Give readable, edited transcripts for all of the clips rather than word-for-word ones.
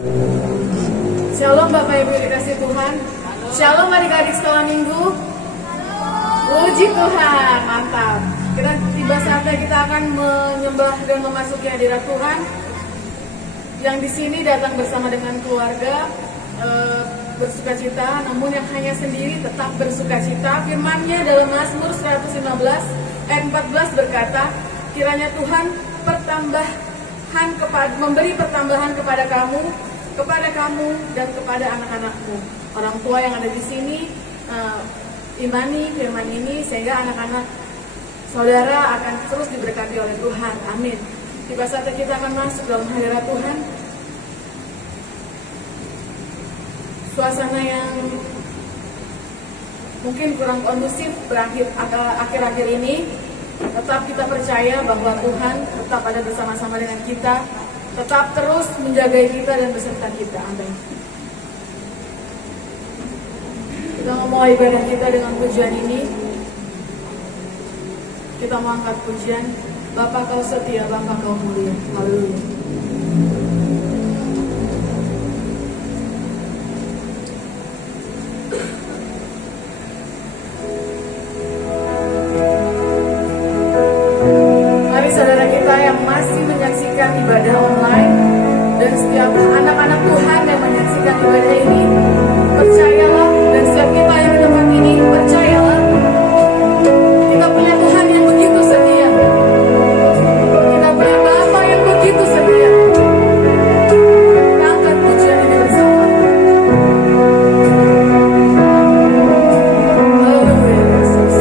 Shalom Bapak Ibu dikasih Tuhan. Shalom adik-adik sekolah minggu. Puji Tuhan, mantap. Kita tiba saatnya kita akan menyembah dan memasuki hadirat Tuhan. Yang di sini datang bersama dengan keluarga, bersukacita, namun yang hanya sendiri tetap bersukacita. Firman-Nya dalam Mazmur 115 ayat 14 berkata, kiranya Tuhan memberi pertambahan kepada kamu dan kepada anak-anakmu. Orang tua yang ada di sini imani firman ini sehingga anak-anak saudara akan terus diberkati oleh Tuhan. Amin. Tiba saatnya kita akan masuk dalam hadirat Tuhan. Suasana yang mungkin kurang kondusif akhir-akhir ini, tetap kita percaya bahwa Tuhan tetap ada bersama-sama dengan kita, tetap terus menjaga kita dan beserta kita. Amin. Kita mau mulai ibadah kita dengan pujian ini. Kita mau angkat pujian, Bapa Kau setia, Bapa Kau mulia. Haleluya. Mari saudara kita yang masih menyaksikan ibadah online dan setiap anak-anak Tuhan yang menyaksikan ibadah ini, percayalah, dan setiap kita yang di tempat ini percayalah, kita punya Tuhan yang begitu setia. Kita punya Bapa yang begitu setia. Kita angkat pujian ini bersama. Haleluya Yesus.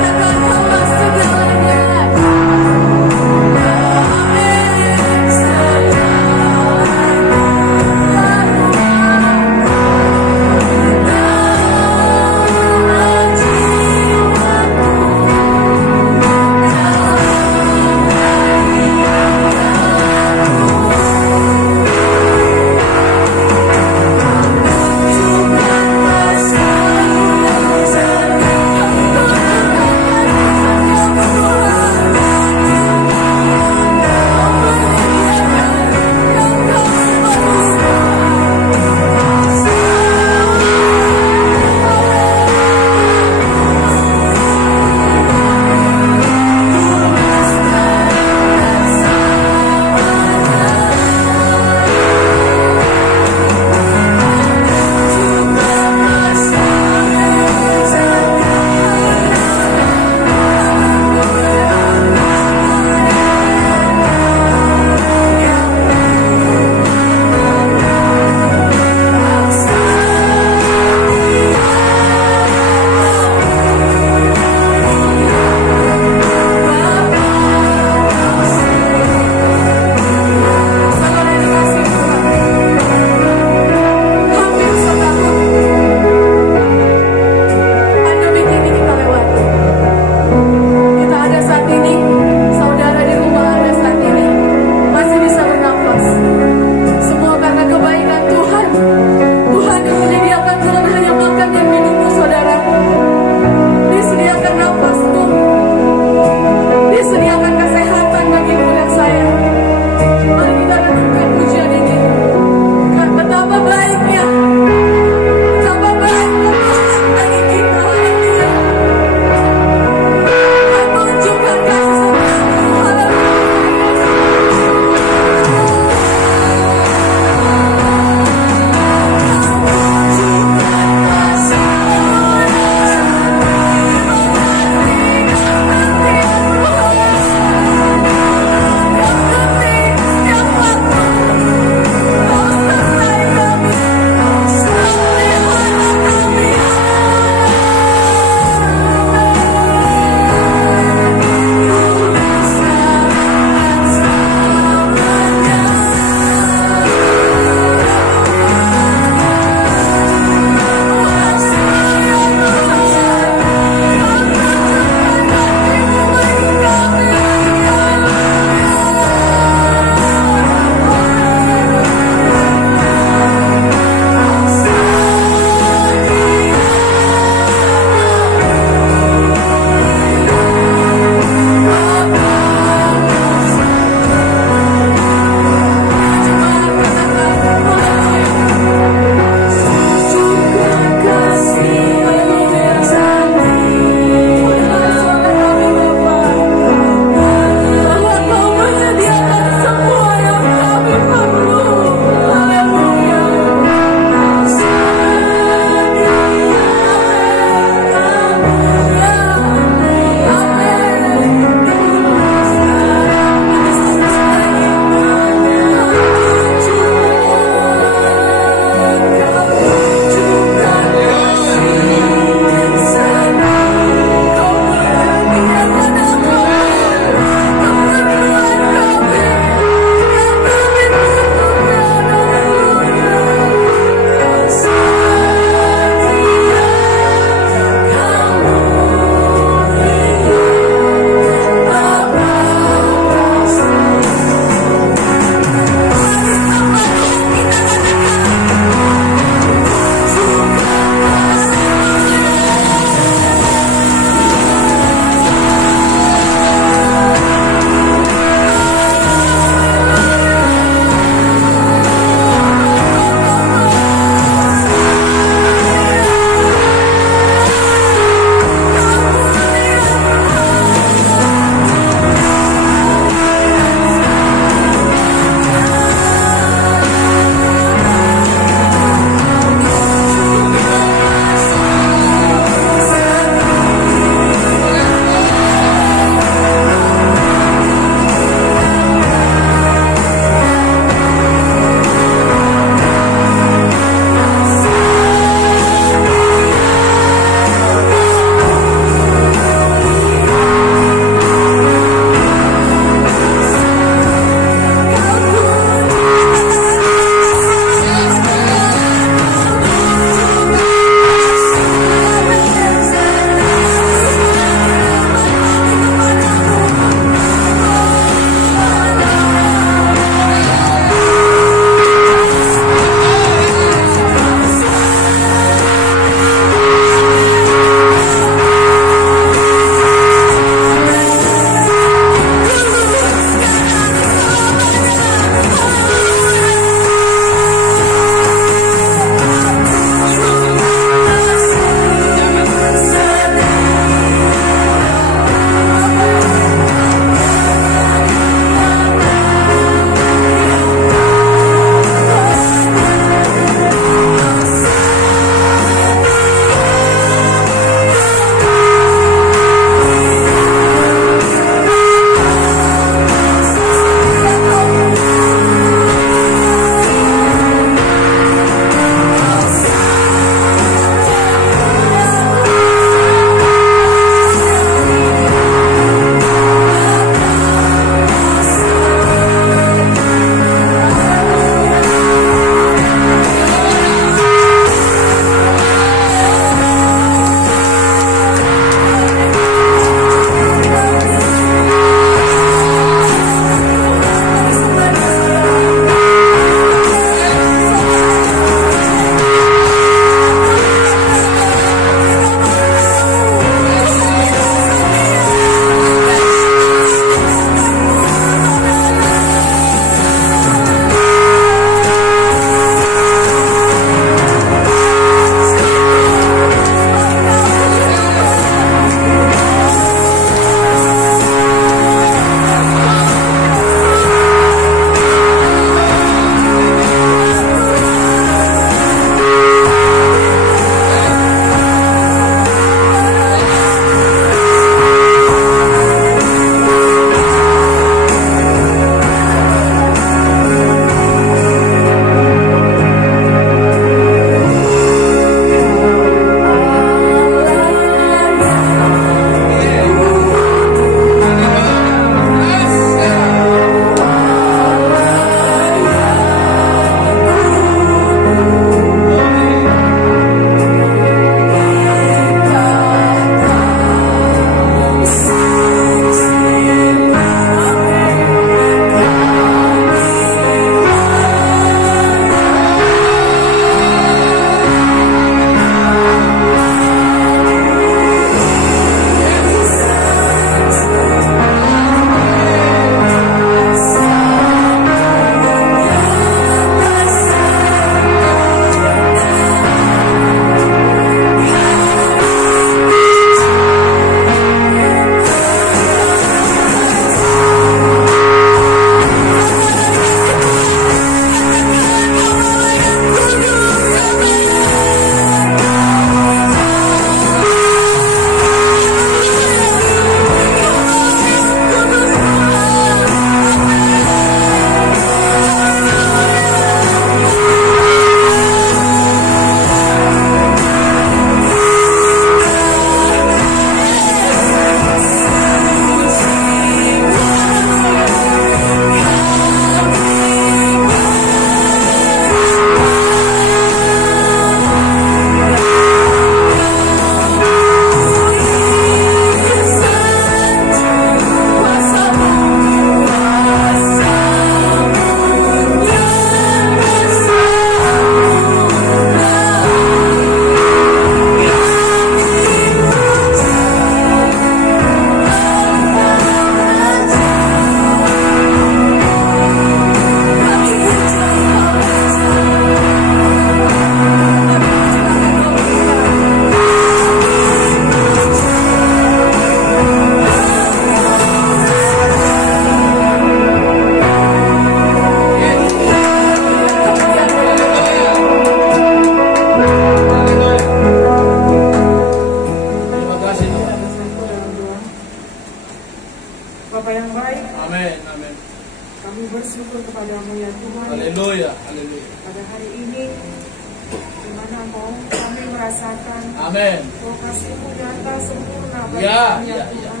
mau kami merasakan Amin. bahwa kasih-Mu nyata sempurna bagi Ya, kami ya, ya Tuhan.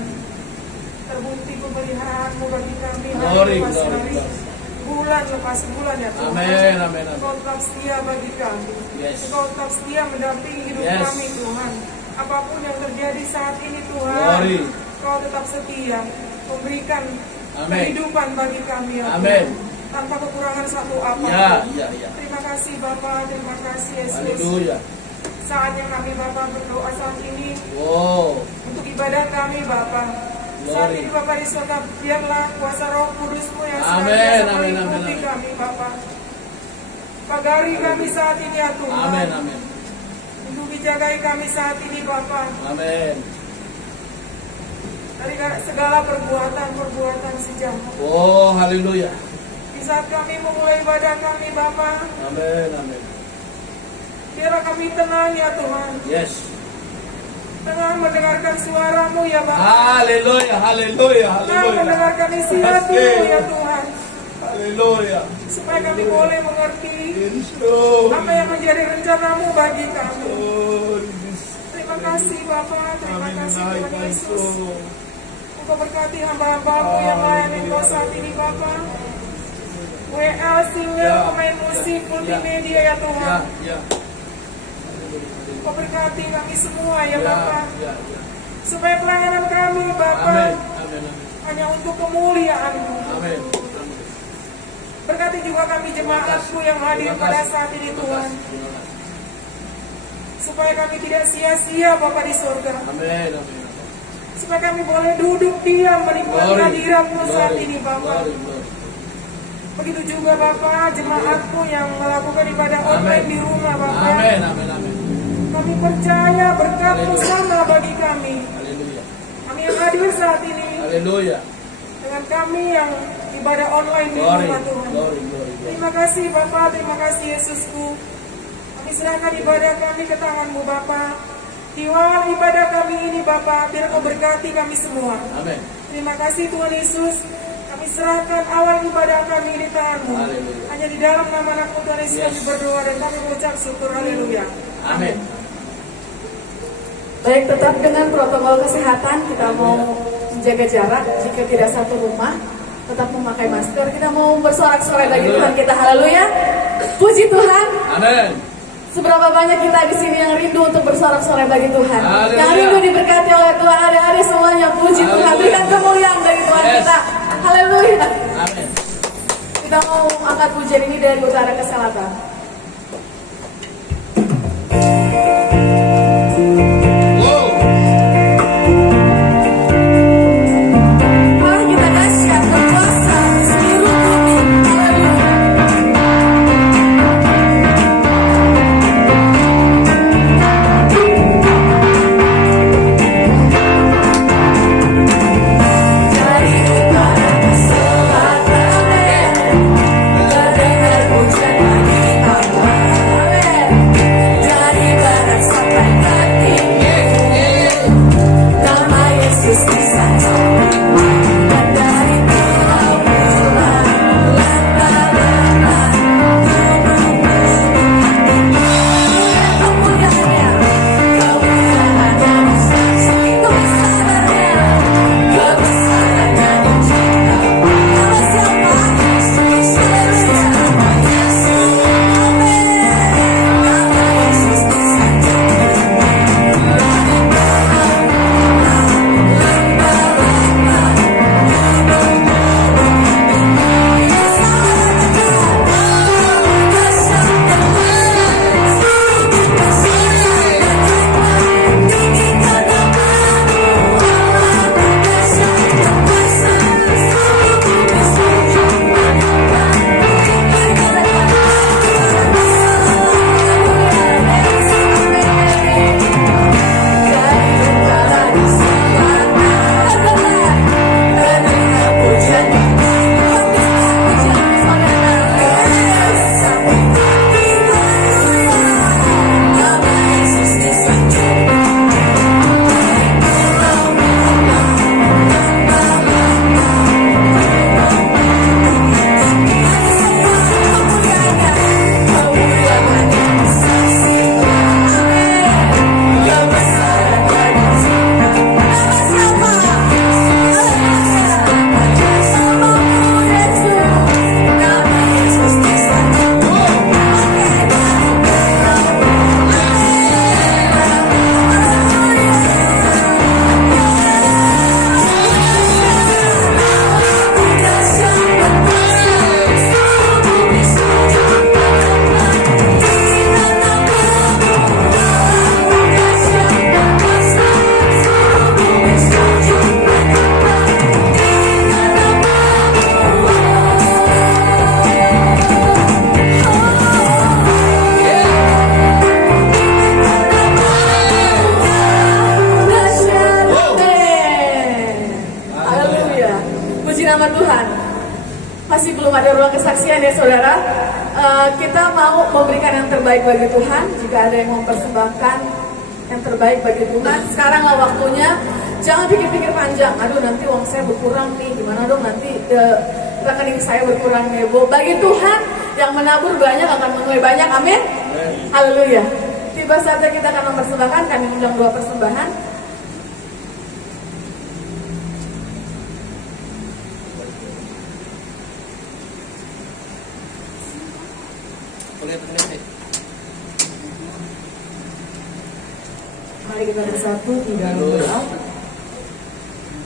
Terbukti pemeliharaan-Mu bagi kami Glory, hari lepas glory, hari, glory. bulan lepas bulan ya Tuhan. Amin, amin, amin. Engkau tetap setia bagi kami. Yes. Engkau tetap setia mendampingi hidup Yes. kami Tuhan. Apapun yang terjadi saat ini Tuhan, Glory. Engkau tetap setia memberikan Amin. kehidupan bagi kami ya Amin. Tuhan. Tanpa kekurangan satu apapun. Ya, ya, ya. Terima kasih Bapa, terima kasih Yesus. Haleluya. Saatnya kami Bapa berdoa saat ini Wow. untuk ibadah kami Bapa. Saat Glory. ini Bapa di surga, biarlah kuasa Roh Kudus-Mu yang Amin, senantiasa amin, amin, meliputi amin. kami Bapa. Pagari kami saat ini ya Tuhan. Amin, amin. Untuk dijagai kami saat ini Bapa. Amin. Dari segala perbuatan si jahat. Oh, haleluya. Di saat kami memulai ibadah kami Bapa, Amin, amin. biarlah kami tenang ya Tuhan. Yes. Tenang mendengarkan suara-Mu ya Bapa. Haleluya, haleluya, Tenang haleluya. mendengarkan isi hati-Mu ya Tuhan. Haleluya. Supaya kami boleh mengerti Yesus. apa yang menjadi rencana-Mu bagi kami. Oh, Terima kasih Bapa, terima amin, kasih naik Tuhan Yesus. masuk. Engkau berkati hamba-hamba-Mu yang melayani Engkau saat ini Bapa. WL, singer, Ya. pemain musik, multimedia ya Ya, Tuhan. ya. Engkau berkati kami semua ya Ya, Bapa. ya, ya. Supaya pelayanan kami Bapa Amin, amin, amin. hanya untuk kemuliaan-Mu. Amin. Berkati juga kami jemaat-Mu yang hadir pada saat ini Tuhan. Supaya kami tidak sia-sia Bapa di surga. Amin, amin. Supaya kami boleh duduk diam menikmati Glory, hadirat-Mu saat glory, ini Bapa. glory, glory. Begitu juga Bapa jemaat-Mu yang melakukan ibadah online Amin. di rumah Bapa. Amin, amin, amin. Kami percaya berkat-Mu Haleluya. sama bagi kami. Haleluya. Kami yang hadir saat ini Haleluya. dengan kami yang ibadah online di Glory, rumah Tuhan. glory, glory. Terima kasih Bapa, terima kasih Yesusku. Kami serahkan ibadah kami ke tangan-Mu Bapa. Di awal ibadah kami ini Bapa, biar Kau berkati kami semua. Amin. Terima kasih Tuhan Yesus. Kami serahkan awal ibadah kami di tangan-Mu. Haleluya. Hanya di dalam nama Anak-Mu Tuhan Yesus Yes. kami berdoa dan kami mengucap syukur. Haleluya. Amin. Baik, tetap dengan protokol kesehatan kita mau menjaga jarak. Jika tidak satu rumah, tetap memakai masker. Kita mau bersorak-sorai bagi Haleluya. Tuhan kita. Haleluya. Puji Tuhan. Amin. Seberapa banyak kita di sini yang rindu untuk bersorak-sorai bagi Tuhan. Haleluya. Yang rindu diberkati oleh Tuhan. Adik-adik semuanya puji Tuhan. Haleluya. Berikan kemuliaan bagi Tuhan Yes. kita. Haleluya. Amin. Kita mau angkat pujian ini dari utara ke selatan. Wow. Allah kita dahsyat berkuasa di seluruh bumi. Haleluya. Dari utara ke selatan, terdengar pujian bagi Amin ya saudara. Kita mau memberikan yang terbaik bagi Tuhan. Jika ada yang mempersembahkan yang terbaik bagi Tuhan, sekaranglah waktunya. Jangan pikir-pikir panjang. Aduh, nanti uang saya berkurang nih. Gimana dong nanti rekening saya berkurang nih, Bu. Bagi Tuhan yang menabur banyak akan menuai banyak. Amin. Haleluya. Tiba saatnya kita akan mempersembahkan. Kami undang 2 persembahan. Mari kita bersatu di dalam doa.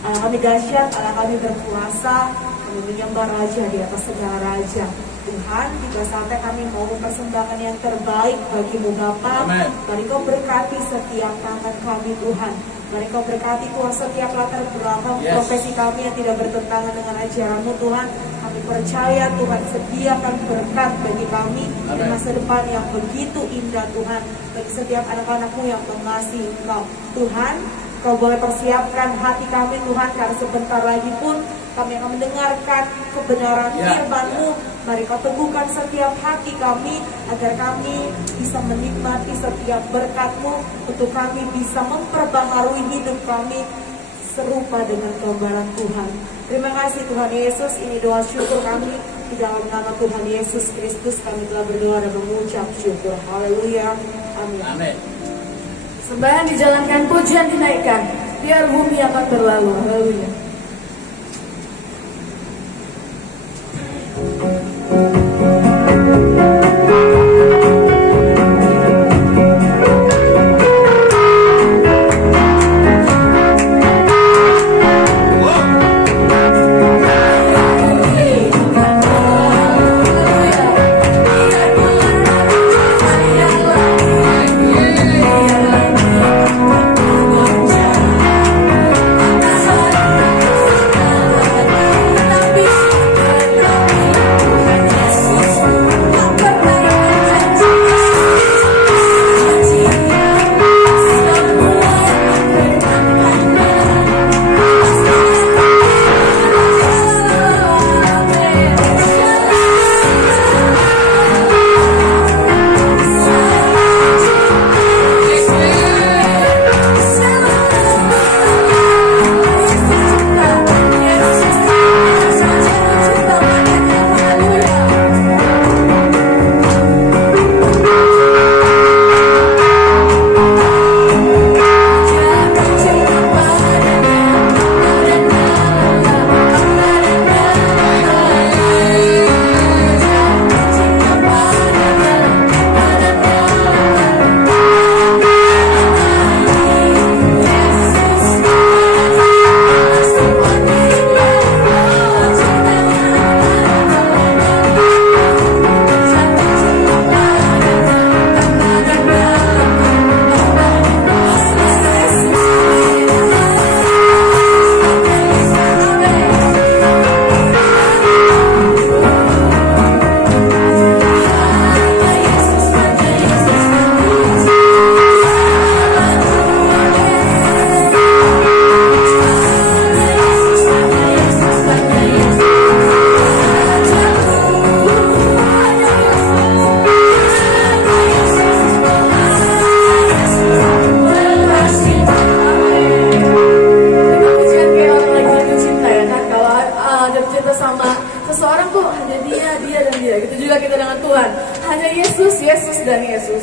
Allah kami dahsyat, Allah kami berkuasa, kami menyembah Raja di atas segala Raja. Tuhan, tiba saatnya kami mau mempersembahkan yang terbaik bagi-Mu Bapa. Mari Kau berkati setiap tangan kami Tuhan. Mari Kau berkati Tuhan setiap latar belakang profesi kami yang tidak bertentangan dengan ajaran-Mu Tuhan. Kami percaya Tuhan sediakan berkat bagi kami di masa depan yang begitu indah Tuhan. Bagi setiap anak-anak-Mu yang mengasihi Engkau Tuhan, Kau boleh persiapkan hati kami Tuhan, karena sebentar lagi pun kami akan mendengarkan kebenaran firman-Mu. Mari Kau teguhkan setiap hati kami, agar kami bisa menikmati setiap berkat-Mu, untuk kami bisa memperbaharui hidup kami serupa dengan gambaran Tuhan. Terima kasih Tuhan Yesus, ini doa syukur kami. Di dalam nama Tuhan Yesus Kristus kami telah berdoa dan mengucap syukur. Haleluya. Amin. Amin. Sembahyang dijalankan, pujian dinaikkan, biar bumi akan berlalu. Haleluya.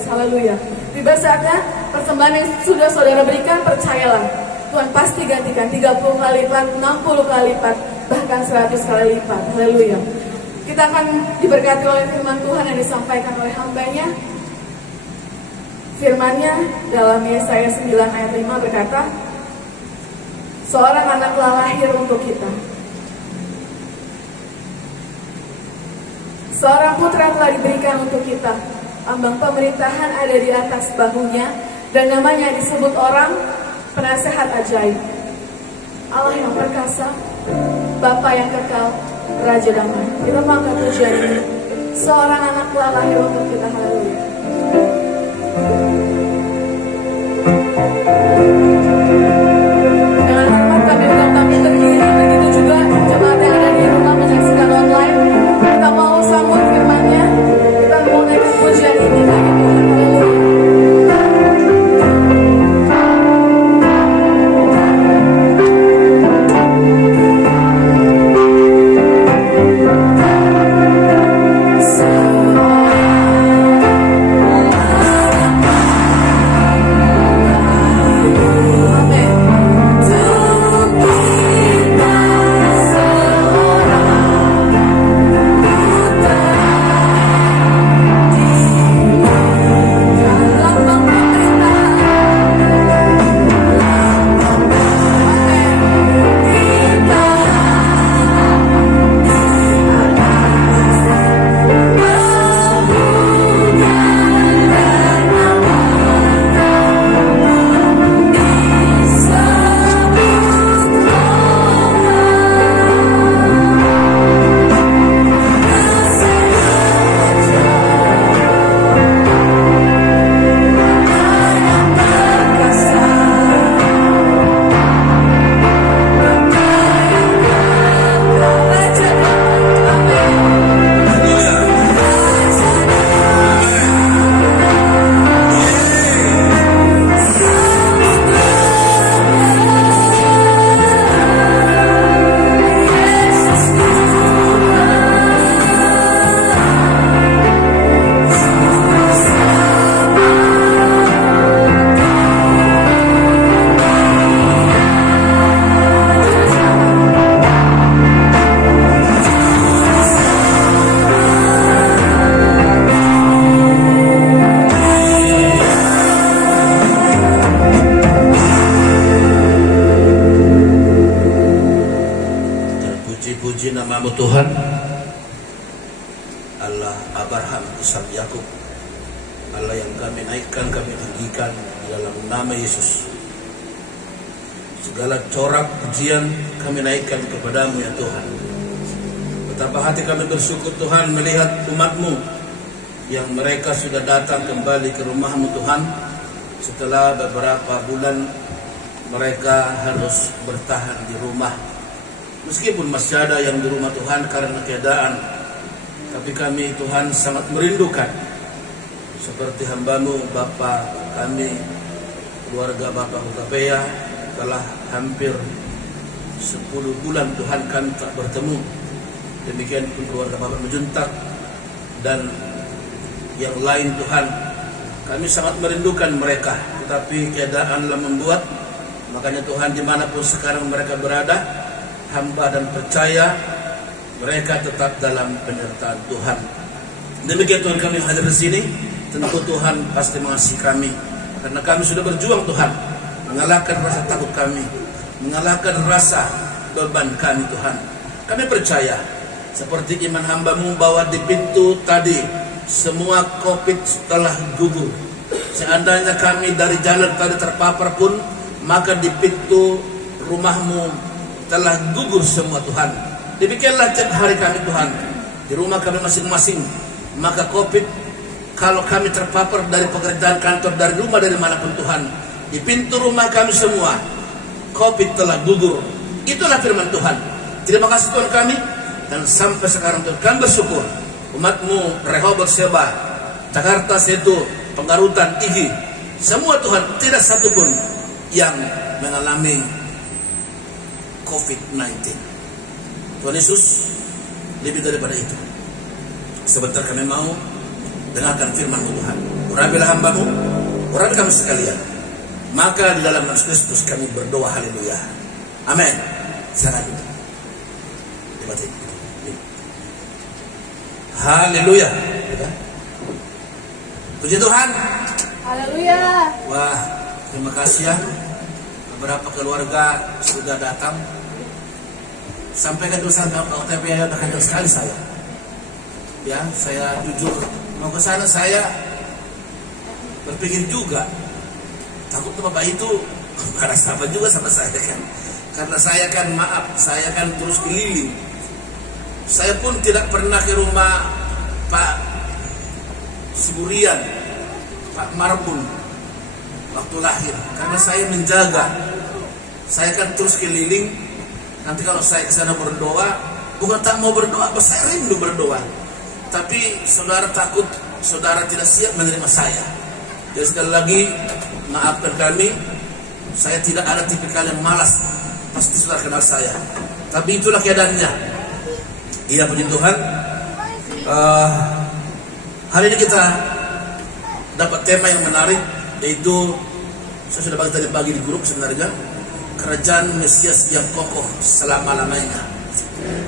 Haleluya. Tiba saatnya persembahan yang sudah saudara berikan, percayalah Tuhan pasti gantikan 30 kali lipat, 60 kali lipat, bahkan 100 kali lipat. Haleluya. Kita akan diberkati oleh firman Tuhan yang disampaikan oleh hambanya. Firman-Nya dalam Yesaya 9 ayat 5 berkata, seorang anak telah lahir untuk kita, seorang putra telah diberikan untuk kita, ambang pemerintahan ada di atas bahunya, dan namanya disebut orang penasehat ajaib, Allah yang perkasa, Bapa yang kekal, Raja damai. Kita mengangkat pujian ini. Seorang anak telah lahir untuk kita. Haleluya. Dengan hormat kami undang tamu berdiri, begitu juga jemaat yang ada di rumah menyaksikan online. Kita mau sambut Tuhan, Allah Abraham, Ishak, Yakub, Allah yang kami naikkan, kami tinggikan di dalam nama Yesus. Segala corak pujian kami naikkan kepadamu ya Tuhan. Betapa hati kami bersyukur Tuhan melihat umat-Mu yang mereka sudah datang kembali ke rumah-Mu Tuhan. Setelah beberapa bulan mereka harus bertahan di rumah. Meskipun masih ada yang di rumah Tuhan karena keadaan, tapi kami Tuhan sangat merindukan. Seperti hamba-Mu Bapa kami, keluarga Bapak Hutapea, telah hampir 10 bulan Tuhan kami tak bertemu. Demikian pun keluarga Bapak Mejuntak dan yang lain Tuhan. Kami sangat merindukan mereka, tetapi keadaanlah membuat. Makanya Tuhan dimanapun sekarang mereka berada, hamba dan percaya mereka tetap dalam penyertaan Tuhan. Demikian Tuhan kami hadir di sini. Tentu Tuhan pasti mengasihi kami, karena kami sudah berjuang Tuhan, mengalahkan rasa takut kami, mengalahkan rasa beban kami Tuhan. Kami percaya seperti iman hamba-Mu bahwa di pintu tadi semua COVID telah gugur. Seandainya kami dari jalan tadi terpapar pun, maka di pintu rumah-Mu telah gugur semua Tuhan. Demikianlah setiap hari kami Tuhan, di rumah kami masing-masing. Maka COVID, kalau kami terpapar dari pekerjaan kantor, dari rumah, dari manapun Tuhan, di pintu rumah kami semua COVID telah gugur. Itulah firman Tuhan. Terima kasih Tuhan kami. Dan sampai sekarang Tuhan kami bersyukur, umat-Mu Rehoboth Seba, Jakarta Setu, Pengarutan, Igi, semua Tuhan tidak satu pun yang mengalami COVID-19. Tuhan Yesus, lebih daripada itu, sebentar kami mau dengarkan firman-Mu Tuhan. Urapilah hamba-Mu, urapi kami sekalian. Maka di dalam nama Kristus kami berdoa, haleluya, amin. Silakan dibaca. Haleluya. Puji Tuhan. Haleluya. Wah, terima kasih ya. Beberapa keluarga sudah datang. Sampaikan dulu sama OTP ya, terkejut sekali saya. Ya, saya jujur mau ke sana, saya berpikir juga takut Bapak itu karena sahabat juga sama saya kan. Karena saya kan maaf, saya kan terus keliling. Saya pun tidak pernah ke rumah Pak Siburian, Pak Marbun waktu lahir, karena saya menjaga. Saya kan terus keliling. Nanti kalau saya ke sana berdoa, bukan tak mau berdoa, saya rindu berdoa. Tapi saudara takut, saudara tidak siap menerima saya. Jadi sekali lagi, maafkan kami. Saya tidak ada tipikal yang malas. Pasti saudara kenal saya. Tapi itulah keadaannya. Iya, puji Tuhan. Hari ini kita dapat tema yang menarik, yaitu saya sudah bagi tadi pagi di grup sebenarnya, kerajaan Mesias yang kokoh selama-lamanya.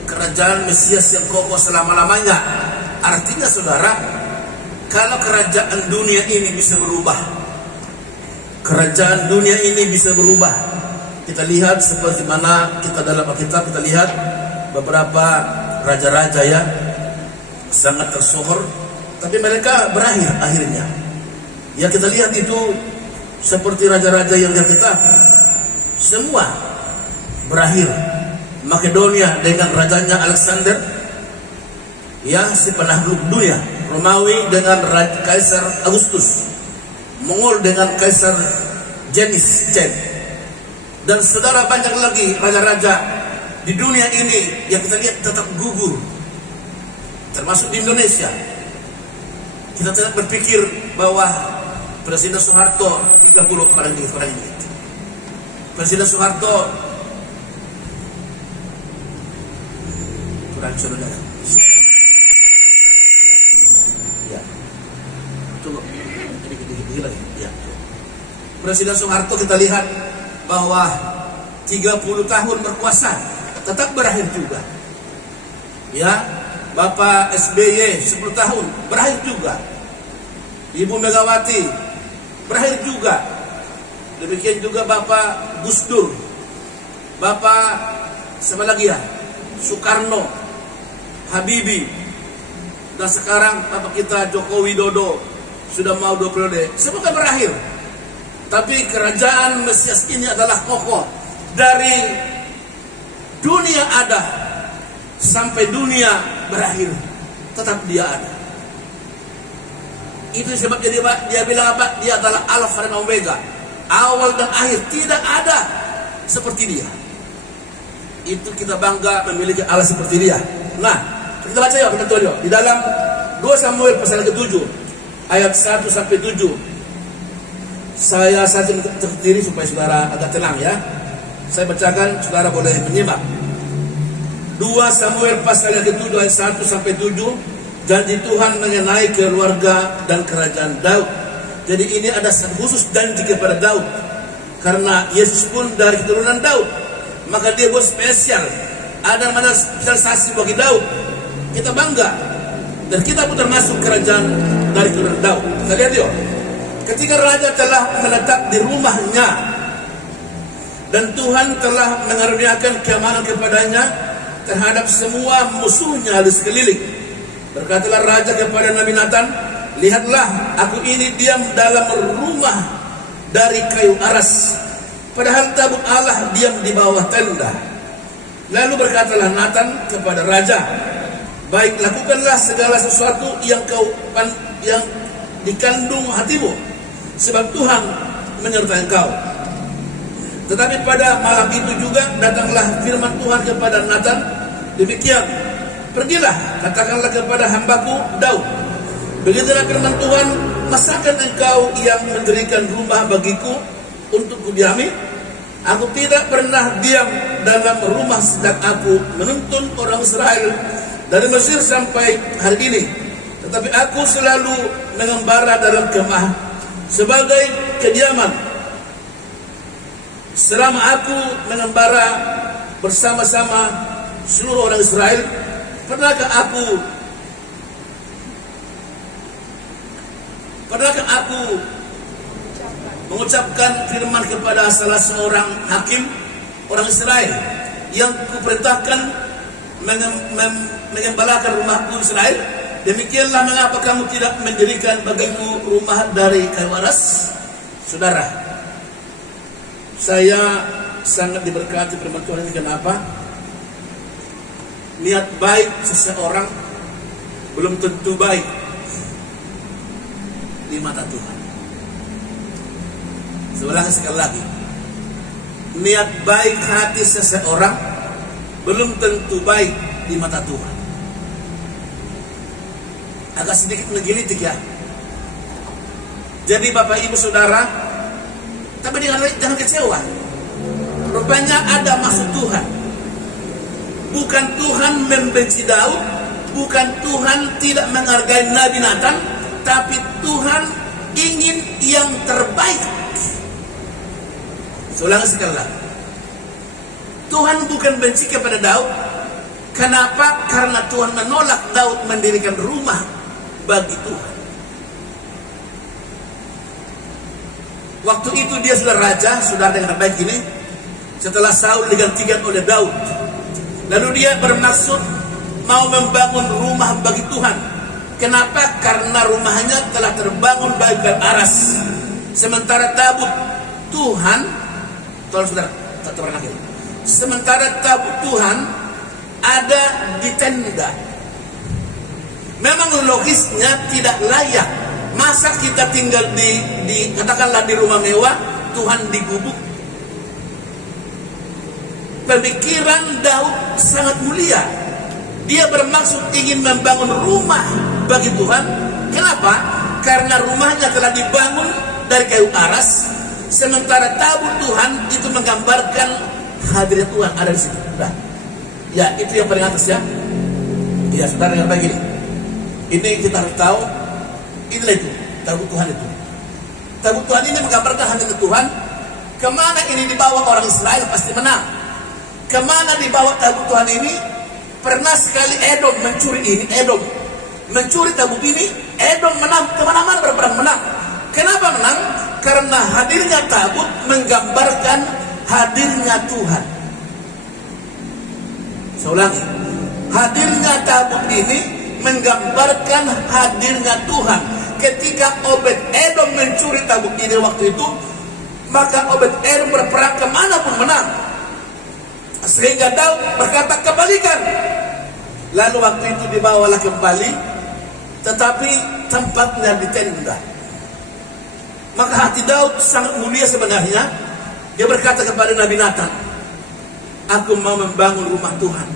Kerajaan Mesias yang kokoh selama-lamanya. Artinya saudara, kalau kerajaan dunia ini bisa berubah, kerajaan dunia ini bisa berubah. Kita lihat seperti mana kita dalam Alkitab, kita lihat beberapa raja-raja ya, sangat tersohor, tapi mereka berakhir akhirnya. Ya, kita lihat itu seperti raja-raja yang di Alkitab, semua berakhir. Makedonia dengan rajanya Alexander, ya, si penakluk dunia. Romawi dengan Kaisar Agustus, Mongol dengan Kaisar Genghis Khan, dan saudara banyak lagi raja-raja di dunia ini yang kita lihat tetap gugur, termasuk di Indonesia. Kita tidak berpikir bahwa Presiden Soeharto 30 orang ini. Presiden Soeharto kurang saudara. Ya. Tunggu. Ini lagi. Ya. Presiden Soeharto kita lihat bahwa 30 tahun berkuasa tetap berakhir juga. Ya, Bapak SBY 10 tahun berakhir juga. Ibu Megawati berakhir juga. Demikian juga Bapak Gus Dur, Bapak siapa lagi ya, Soekarno Habibie, dan sekarang Bapak kita Joko Widodo sudah mau 2 periode, semoga berakhir. Tapi kerajaan Mesias ini adalah kokoh dari dunia ada sampai dunia berakhir, tetap dia ada. Itu sebabnya dia bilang apa? Dia adalah Alfa dan Omega, awal dan akhir, tidak ada seperti dia. Itu kita bangga memiliki Allah seperti dia. Nah, kita baca ya di dalam 2 Samuel pasal ke-7 ayat 1 sampai 7. Saya saja terdiri supaya saudara agak tenang ya. Saya bacakan, saudara boleh menyimak. 2 Samuel pasal yang ke-7 ayat 1 sampai 7. Janji Tuhan mengenai keluarga dan kerajaan Daud. Jadi ini ada khusus janji kepada Daud, karena Yesus pun dari keturunan Daud, maka dia buat spesial. Ada mana spesialisasi bagi Daud. Kita bangga, dan kita pun termasuk kerajaan dari keturunan Daud. Kita lihat yuk. Ketika raja telah menetap di rumahnya dan Tuhan telah mengaruniakan keamanan kepadanya terhadap semua musuhnya di sekeliling, berkatalah raja kepada Nabi Nathan, lihatlah, aku ini diam dalam rumah dari kayu aras, padahal tabut Allah diam di bawah tenda. Lalu berkatalah Nathan kepada raja, baik, lakukanlah segala sesuatu yang dikandung hatimu, sebab Tuhan menyertai engkau. Tetapi pada malam itu juga datanglah firman Tuhan kepada Nathan, demikian, pergilah, katakanlah kepada hambaku Daud, begitulah firman Tuhan, masakan engkau yang mendirikan rumah bagiku untuk kudiami? Aku tidak pernah diam dalam rumah sejak aku menuntun orang Israel dari Mesir sampai hari ini, tetapi aku selalu mengembara dalam kemah sebagai kediaman. Selama aku mengembara bersama-sama seluruh orang Israel, pernahkah aku mengucapkan firman kepada salah seorang hakim orang Israel yang kuperintahkan mengembalakan rumahku Israel? Demikianlah mengapa kamu tidak mendirikan bagiku rumah dari kayu aras? Saudara, saya sangat diberkati firman Tuhan ini. Kenapa? Niat baik seseorang belum tentu baik di mata Tuhan. Seulang sekali lagi, niat baik hati seseorang belum tentu baik di mata Tuhan. Agak sedikit menggelitik ya. Jadi Bapak Ibu Saudara, tapi jangan kecewa. Rupanya ada maksud Tuhan. Bukan Tuhan membenci Daud, bukan Tuhan tidak menghargai Nabi Nathan, tapi Tuhan ingin yang terbaik. Seulang sekali lagi, Tuhan bukan benci kepada Daud. Kenapa? Karena Tuhan menolak Daud mendirikan rumah bagi Tuhan. Waktu itu dia sudah raja, sudah dengan baik ini. Setelah Saul digantikan oleh Daud, lalu dia bermaksud mau membangun rumah bagi Tuhan. Kenapa? Karena rumahnya telah terbangun bagian aras, sementara tabut Tuhan, tolong saudara tak terpernah. Sementara tabut Tuhan ada di tenda. Memang logisnya tidak layak. Masa kita tinggal di katakanlah di rumah mewah, Tuhan di gubuk? Pemikiran Daud sangat mulia. Dia bermaksud ingin membangun rumah bagi Tuhan. Kenapa? Karena rumahnya telah dibangun dari kayu aras, sementara tabut Tuhan itu menggambarkan hadirat Tuhan ada di situ. Nah, ya itu yang paling atas ya. Ya saudara yang baik ini. Ini kita harus tahu, inilah itu, tabut Tuhan itu. Tabut Tuhan ini menggambarkan hadirat Tuhan. Kemana ini dibawa orang Israel pasti menang. Kemana dibawa tabut Tuhan ini? Pernah sekali Edom mencuri ini, Edom mencuri tabut ini, Edom menang, kemana-mana berperang menang. Kenapa menang? Karena hadirnya tabut menggambarkan hadirnya Tuhan. Saya ulangi, Hadirnya tabut ini menggambarkan hadirnya Tuhan. Ketika Obed-Edom mencuri tabut ini waktu itu, maka Obed-Edom berperang kemanapun menang. Sehingga Daud berkata kembalikan. Lalu waktu itu dibawalah kembali, tetapi tempatnya di tenda. Maka hati Daud sangat mulia sebenarnya. Dia berkata kepada Nabi Nathan, aku mau membangun rumah Tuhan.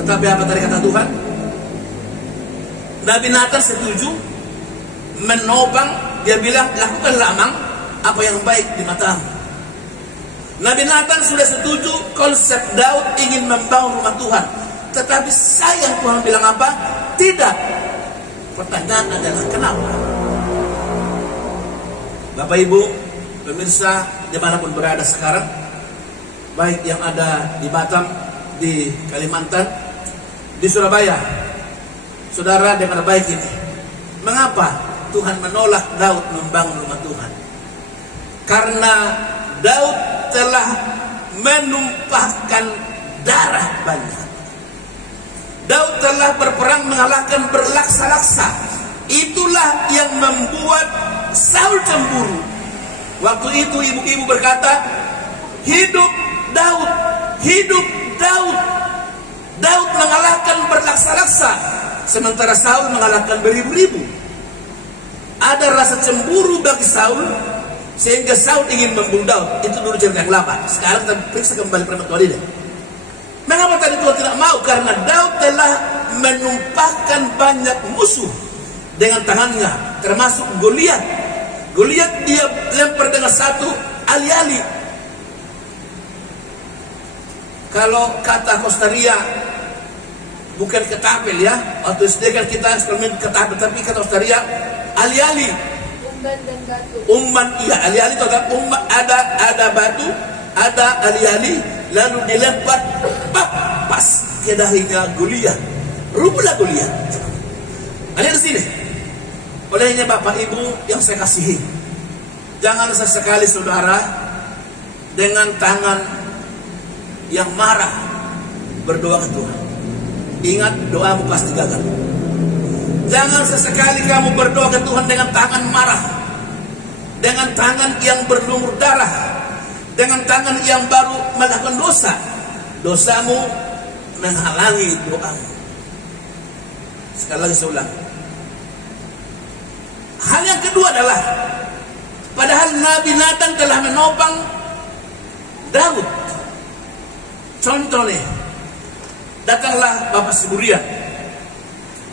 Tetapi apa tadi kata Tuhan? Nabi Nathan setuju, menopang. Dia bilang, lakukanlah Amang apa yang baik di matamu. Nabi Nathan sudah setuju konsep Daud ingin membangun rumah Tuhan. Tetapi sayang, Tuhan bilang apa? Tidak. Pertanyaan adalah kenapa? Bapak Ibu, pemirsa dimanapun berada sekarang, baik yang ada di Batam, di Kalimantan, di Surabaya, saudara dengar baik ini. Mengapa Tuhan menolak Daud membangun rumah Tuhan? Karena Daud telah menumpahkan darah banyak. Daud telah berperang mengalahkan berlaksa-laksa. Itulah yang membuat Saul cemburu. Waktu itu ibu-ibu berkata, hidup Daud, hidup Daud. Daud mengalahkan berlaksa-laksa, sementara Saul mengalahkan beribu-ribu. Ada rasa cemburu bagi Saul, sehingga Saul ingin membunuh Daud. Itu dulu cerita yang lama. Sekarang kita periksa kembali perempuan ini. Mengapa tadi Tuhan tidak mau? Karena Daud telah menumpahkan banyak musuh dengan tangannya, termasuk Goliat. Goliat dia lempar dengan satu ali-ali. Kalau kata Kostaria, bukan ketapel ya. Waktu SD kan kita eksperimen ketapel, tapi kata Kostaria ali-ali. Umban dan batu. Umban, iya, ali-ali itu ada batu, ada ali-ali, lalu dilempar, pas ke dahinya Goliat. Rubuhlah Goliat. Ada di sini. Olehnya Bapak Ibu yang saya kasihi, jangan sesekali saudara dengan tangan yang marah berdoa ke Tuhan. Ingat, doamu pasti gagal. Jangan sesekali kamu berdoa ke Tuhan dengan tangan marah, dengan tangan yang berlumur darah, dengan tangan yang baru melakukan dosa. Dosamu menghalangi doamu. Sekali lagi saya ulang. Hal yang kedua adalah, padahal Nabi Nathan telah menopang Daud. Contohnya, datanglah Bapak Siburian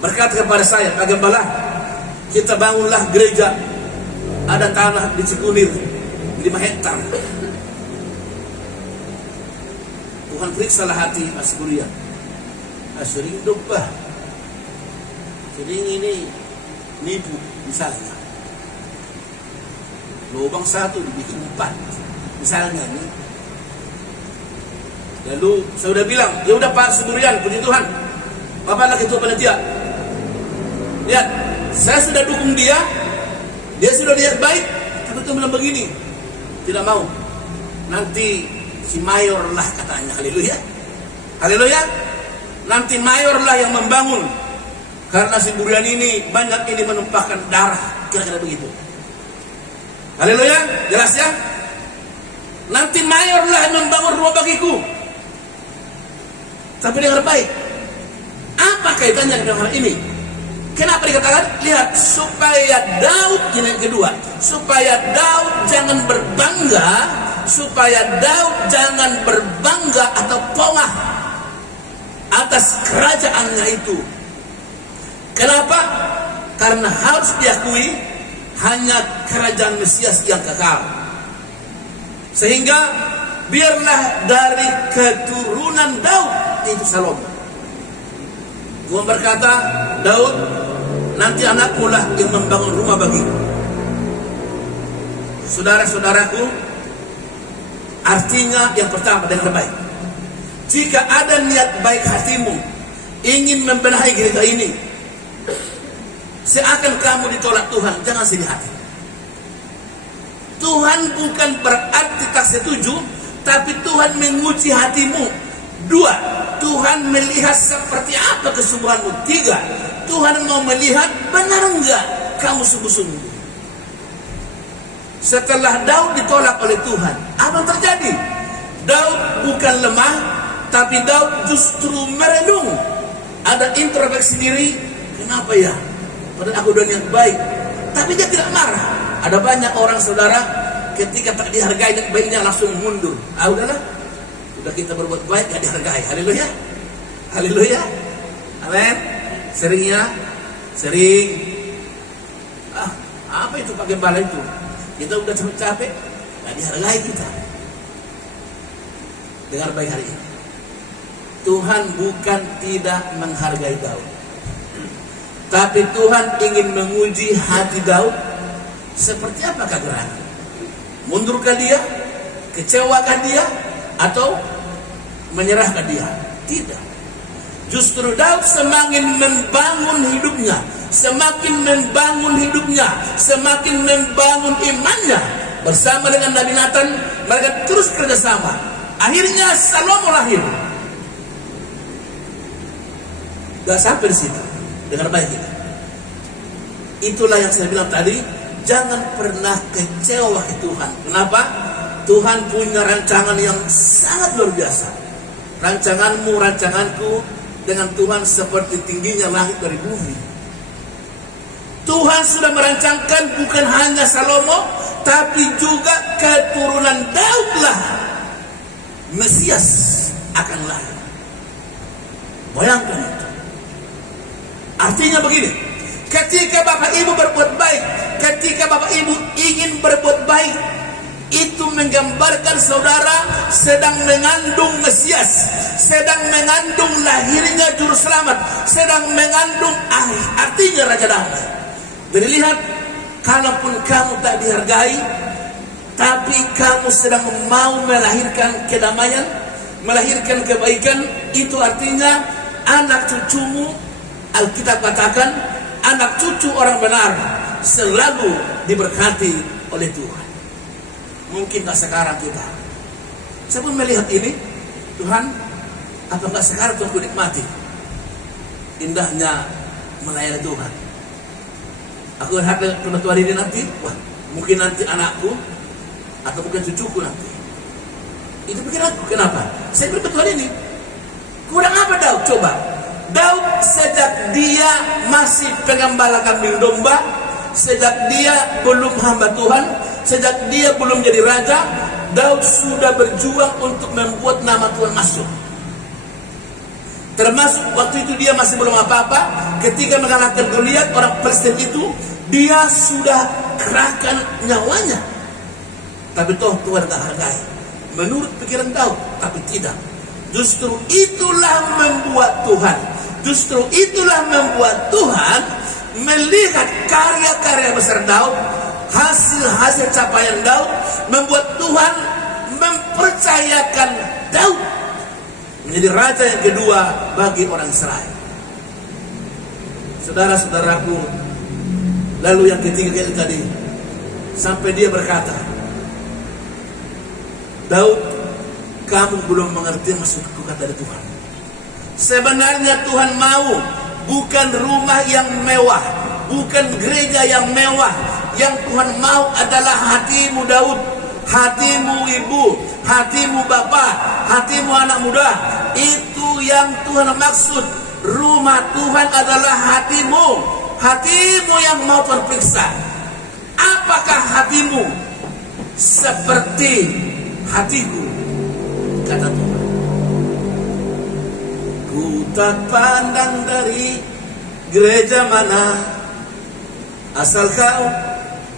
berkata kepada saya, Pak Gembala, kita bangunlah gereja, ada tanah di Cikunir 5 hektar. Tuhan periksalah hati Pak Siburian. Sering dobah, sering ini nipu misalnya. Lubang 1 dibikin 4 misalnya nih. Lalu saya sudah bilang, ya udah Pak Siburian, puji Tuhan, Bapak lah ketua panitia. Lihat, saya sudah dukung dia sudah lihat baik, tapi itu bilang begini, tidak mau. Nanti si mayor lah katanya, haleluya, haleluya. Nanti mayor lah yang membangun, karena Siburian ini banyak ini menumpahkan darah, kira-kira begitu. Haleluya, jelas ya? Nanti mayor lah yang membangun rumah bagiku. Tapi dengar baik, apa kaitannya dengan hal ini? Kenapa dikatakan? Lihat, supaya Daud, ini yang kedua, supaya Daud jangan berbangga, supaya Daud jangan berbangga atau pongah atas kerajaannya itu. Kenapa? Karena harus diakui hanya kerajaan Mesias yang kekal. Sehingga biarlah dari keturunan Daud, itu Salomo. Tuhan berkata, Daud, nanti anakmu lah yang membangun rumah bagiku. Saudara-saudaraku, artinya yang pertama, dengar baik. Jika ada niat baik hatimu ingin membenahi gereja ini, seakan kamu ditolak Tuhan, jangan sedih hati. Tuhan bukan berarti tak setuju, tapi Tuhan menguji hatimu. 2, Tuhan melihat seperti apa kesungguhanmu? 3, Tuhan mau melihat benar enggak kamu sungguh-sungguh. Setelah Daud ditolak oleh Tuhan, apa yang terjadi? Daud bukan lemah, tapi Daud justru merenung. Ada introspeksi diri. Kenapa ya? Padahal aku udah niat baik. Tapi dia tidak marah. Ada banyak orang saudara ketika tak dihargai dan baiknya langsung mundur. Udahlah. Udah kita berbuat baik gak dihargai. Haleluya. Haleluya. Amin. Sering. Apa itu pakai bala itu? Kita udah capek-capek gak dihargai kita. Dengar baik hari ini. Tuhan bukan tidak menghargai Daud, tapi Tuhan ingin menguji hati Daud. Seperti apakah gerangan? Mundurkah dia? Kecewakah dia? Atau menyerahkah dia? Tidak. Justru Daud semakin membangun hidupnya, semakin membangun imannya. Bersama dengan Nabi Nathan, mereka terus kerjasama. Akhirnya Salomo lahir. Gak sampai di situ. Dengar baik ini. Itulah yang saya bilang tadi. Jangan pernah kecewa ke Tuhan. Kenapa? Tuhan punya rancangan yang sangat luar biasa. Rancanganmu, rancanganku dengan Tuhan seperti tingginya langit dari bumi. Tuhan sudah merancangkan bukan hanya Salomo, tapi juga keturunan Daudlah Mesias akan lahir. Bayangkan itu. Artinya begini, ketika Bapak Ibu berbuat baik, ketika Bapak Ibu ingin berbuat baik, itu menggambarkan saudara sedang mengandung Mesias, sedang mengandung lahirnya Juru Selamat, sedang mengandung artinya Raja Damai. Jadi lihat, kalaupun kamu tak dihargai, tapi kamu sedang mau melahirkan kedamaian, melahirkan kebaikan, itu artinya anak cucumu, Alkitab katakan, anak cucu orang benar selalu diberkati oleh Tuhan. Mungkin gak sekarang kita. Saya pun melihat ini, Tuhan, apa gak sekarang Tuhan ku nikmati indahnya melayani Tuhan. Aku lihat penentuan ini nanti, wah, mungkin nanti anakku atau mungkin cucuku nanti. Itu pikiranku. Kenapa? Saya berbetulan ini. Kurang apa Daud? Coba. Daud sejak dia masih pengembala kambing domba, sejak dia belum hamba Tuhan, sejak dia belum jadi raja, Daud sudah berjuang untuk membuat nama Tuhan masuk. Termasuk waktu itu dia masih belum apa-apa, ketika mengalahkan Goliat orang Filistin itu, dia sudah kerahkan nyawanya. Tapi toh Tuhan tak hargai menurut pikiran Daud, tapi tidak. Justru itulah membuat Tuhan melihat karya-karya besar Daud, hasil-hasil capaian Daud, membuat Tuhan mempercayakan Daud menjadi raja yang kedua bagi orang Israel. Saudara-saudaraku, lalu yang ketiga tadi, sampai dia berkata, Daud, kamu belum mengerti maksudku, kata Tuhan. Sebenarnya Tuhan mau bukan rumah yang mewah, bukan gereja yang mewah. Yang Tuhan mau adalah hatimu Daud, hatimu ibu, hatimu bapak, hatimu anak muda. Itu yang Tuhan maksud. Rumah Tuhan adalah hatimu, hatimu yang mau Tuhan periksa. Apakah hatimu seperti hatiku, kata Tuhan. Ku tak pandang dari gereja mana, asal kau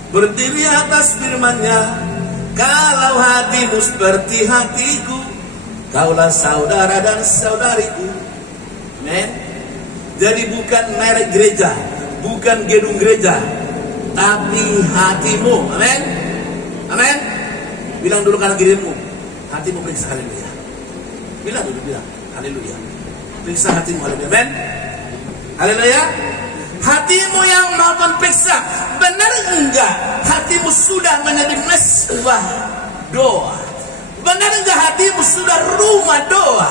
berdiri atas firman-Nya. Kalau hatimu seperti hatiku, kaulah saudara dan saudariku. Amen. Jadi bukan merek gereja, bukan gedung gereja, tapi hatimu. Amen. Amen. Bilang dulu kanan kirimu, hatimu periksa. Haleluya. Bilang dulu, bilang haleluya. Periksa hatimu. Haleluya. Amen. Haleluya. Hatimu yang mau periksa, benar enggak hatimu sudah menjadi mesbah doa? Benar enggak hatimu sudah rumah doa?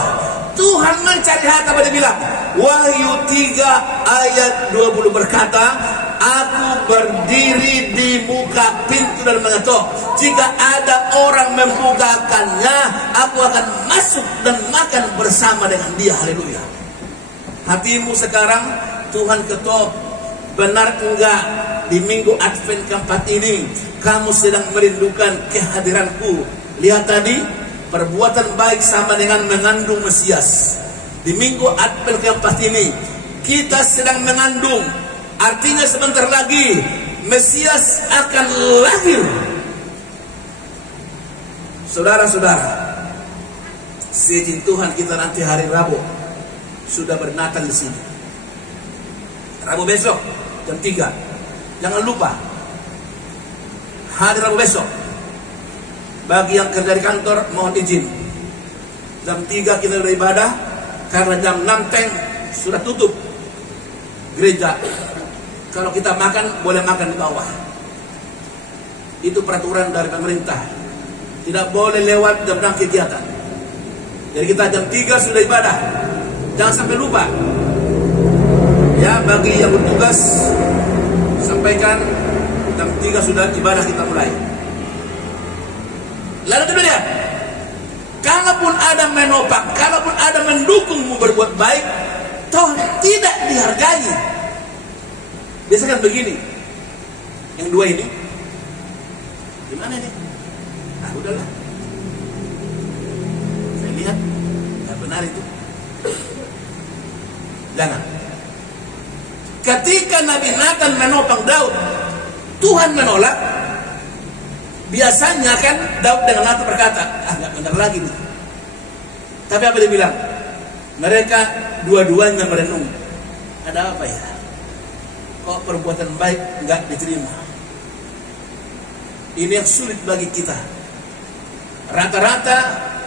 Tuhan mencari hati, apa dia bilang? Wahyu 3 ayat 20 berkata, aku berdiri di muka pintu dan mengetuk. Jika ada orang membukakannya, aku akan masuk dan makan bersama dengan dia. Haleluya. Hatimu sekarang Tuhan ketuk. Benar enggak di minggu Advent keempat ini kamu sedang merindukan kehadiranku? Lihat tadi, perbuatan baik sama dengan mengandung Mesias. Di minggu Advent keempat ini kita sedang mengandung. Artinya sebentar lagi Mesias akan lahir. Saudara-saudara, seizin Tuhan kita nanti hari Rabu sudah bernatal di sini. Rabu besok jam 3. Jangan lupa hari Rabu besok. Bagi yang kerja di kantor mohon izin. Jam 3 kita sudah ibadah, karena jam 6 teng sudah tutup gereja. Kalau kita makan, boleh makan di bawah. Itu peraturan dari pemerintah. Tidak boleh lewat jam kegiatan. Jadi kita jam 3 sudah ibadah. Jangan sampai lupa. Ya, bagi yang bertugas, sampaikan jam 3 sudah ibadah kita mulai. Lalu kita lihat, kalaupun ada menopang, kalaupun ada mendukungmu berbuat baik, toh tidak dihargai. Biasa kan begini. Yang dua ini gimana nih? Ah, udahlah. Saya lihat nggak benar itu. Jangan. Ketika Nabi Nathan menopang Daud, Tuhan menolak. Biasanya kan Daud dengan Nathan berkata, ah nggak benar lagi nih. Tapi apa dia bilang? Mereka dua-duanya merenung. Ada apa ya? Kok perbuatan baik nggak diterima? Ini yang sulit bagi kita. Rata-rata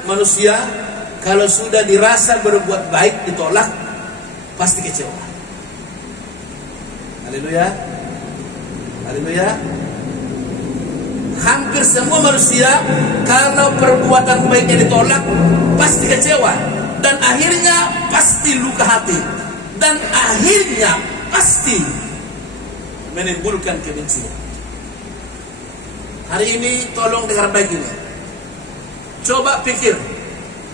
manusia kalau sudah dirasa berbuat baik ditolak, pasti kecewa. Haleluya. Haleluya. Hampir semua manusia kalau perbuatan baiknya ditolak pasti kecewa, dan akhirnya pasti luka hati, dan akhirnya pasti menimbulkan kebencian. Hari ini tolong dengar baik ini. Coba pikir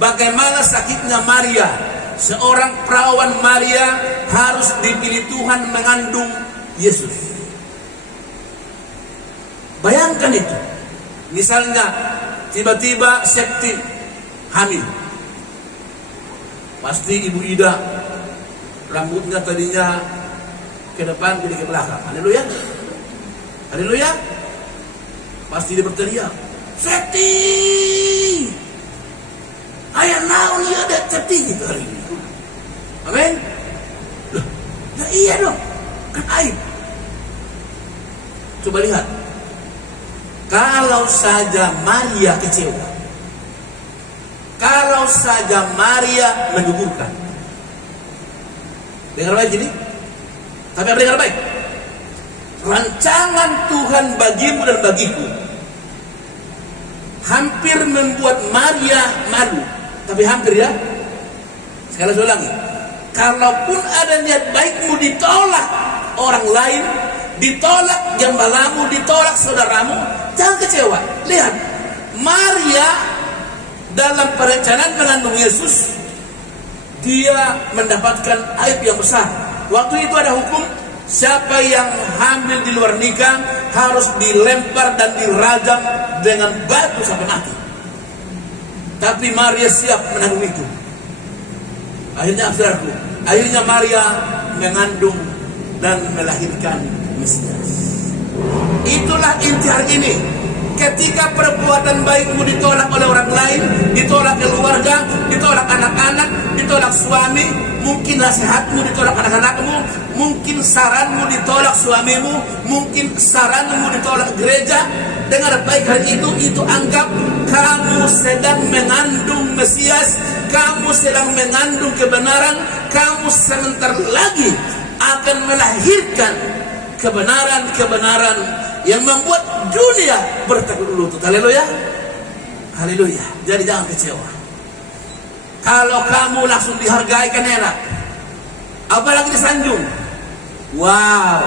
bagaimana sakitnya Maria, seorang perawan Maria harus dipilih Tuhan mengandung Yesus. Bayangkan itu. Misalnya tiba-tiba Septi hamil. Pasti Ibu Ida rambutnya tadinya ke depan jadi ke belakang. Haleluya. Haleluya. Pasti dia berteriak, Septi, ayah naon ya ada Septi gitu hari ini. Amin. Nah iya dong, kan aib. Coba lihat, kalau saja Maria kecewa, kalau saja Maria menggugurkan. Dengar baik ini. Tapi apa dengar baik? Rancangan Tuhan bagimu dan bagiku hampir membuat Maria malu. Tapi hampir ya. Sekali lagi ulangi. Kalaupun ada niat baikmu ditolak orang lain, ditolak gembalamu, ditolak saudaramu, jangan kecewa. Lihat, Maria dalam perencanaan mengandung Yesus, dia mendapatkan aib yang besar. Waktu itu ada hukum, siapa yang hamil di luar nikah harus dilempar dan dirajam dengan batu sampai mati. Tapi Maria siap menanggung itu. Akhirnya Maria mengandung dan melahirkan Mesias. Itulah inti hari ini. Ketika perbuatan baikmu ditolak oleh orang lain, ditolak keluarga, ditolak anak-anak, ditolak suami, mungkin nasihatmu ditolak anak-anakmu, mungkin saranmu ditolak suamimu, mungkin saranmu ditolak gereja. Dengar baik hari itu anggap kamu sedang mengandung Mesias, kamu sedang mengandung kebenaran, kamu sebentar lagi akan melahirkan kebenaran-kebenaran yang membuat dunia bertekuk lutut. Haleluya. Haleluya. Jadi jangan kecewa. Kalau kamu langsung dihargai kan enak, apalagi disanjung. Wow.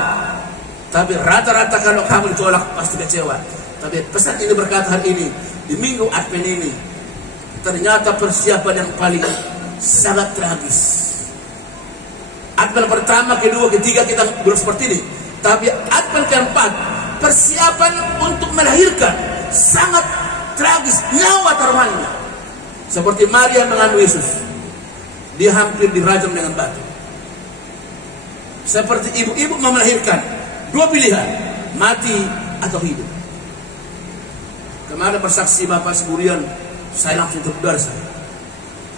Tapi rata-rata kalau kamu ditolak pasti kecewa. Tapi pesan ini berkata hari ini di minggu Advent ini, ternyata persiapan yang paling sangat tragis. Advent pertama, kedua, ketiga kita belum seperti ini. Tapi Advent keempat, persiapan untuk melahirkan sangat tragis, nyawa taruhannya. Seperti Maria mengandung Yesus, dia hampir dirajam dengan batu. Seperti ibu-ibu mau melahirkan, dua pilihan, mati atau hidup. Kemarin bersaksi Bapak Seburian, saya langsung terpedar saya.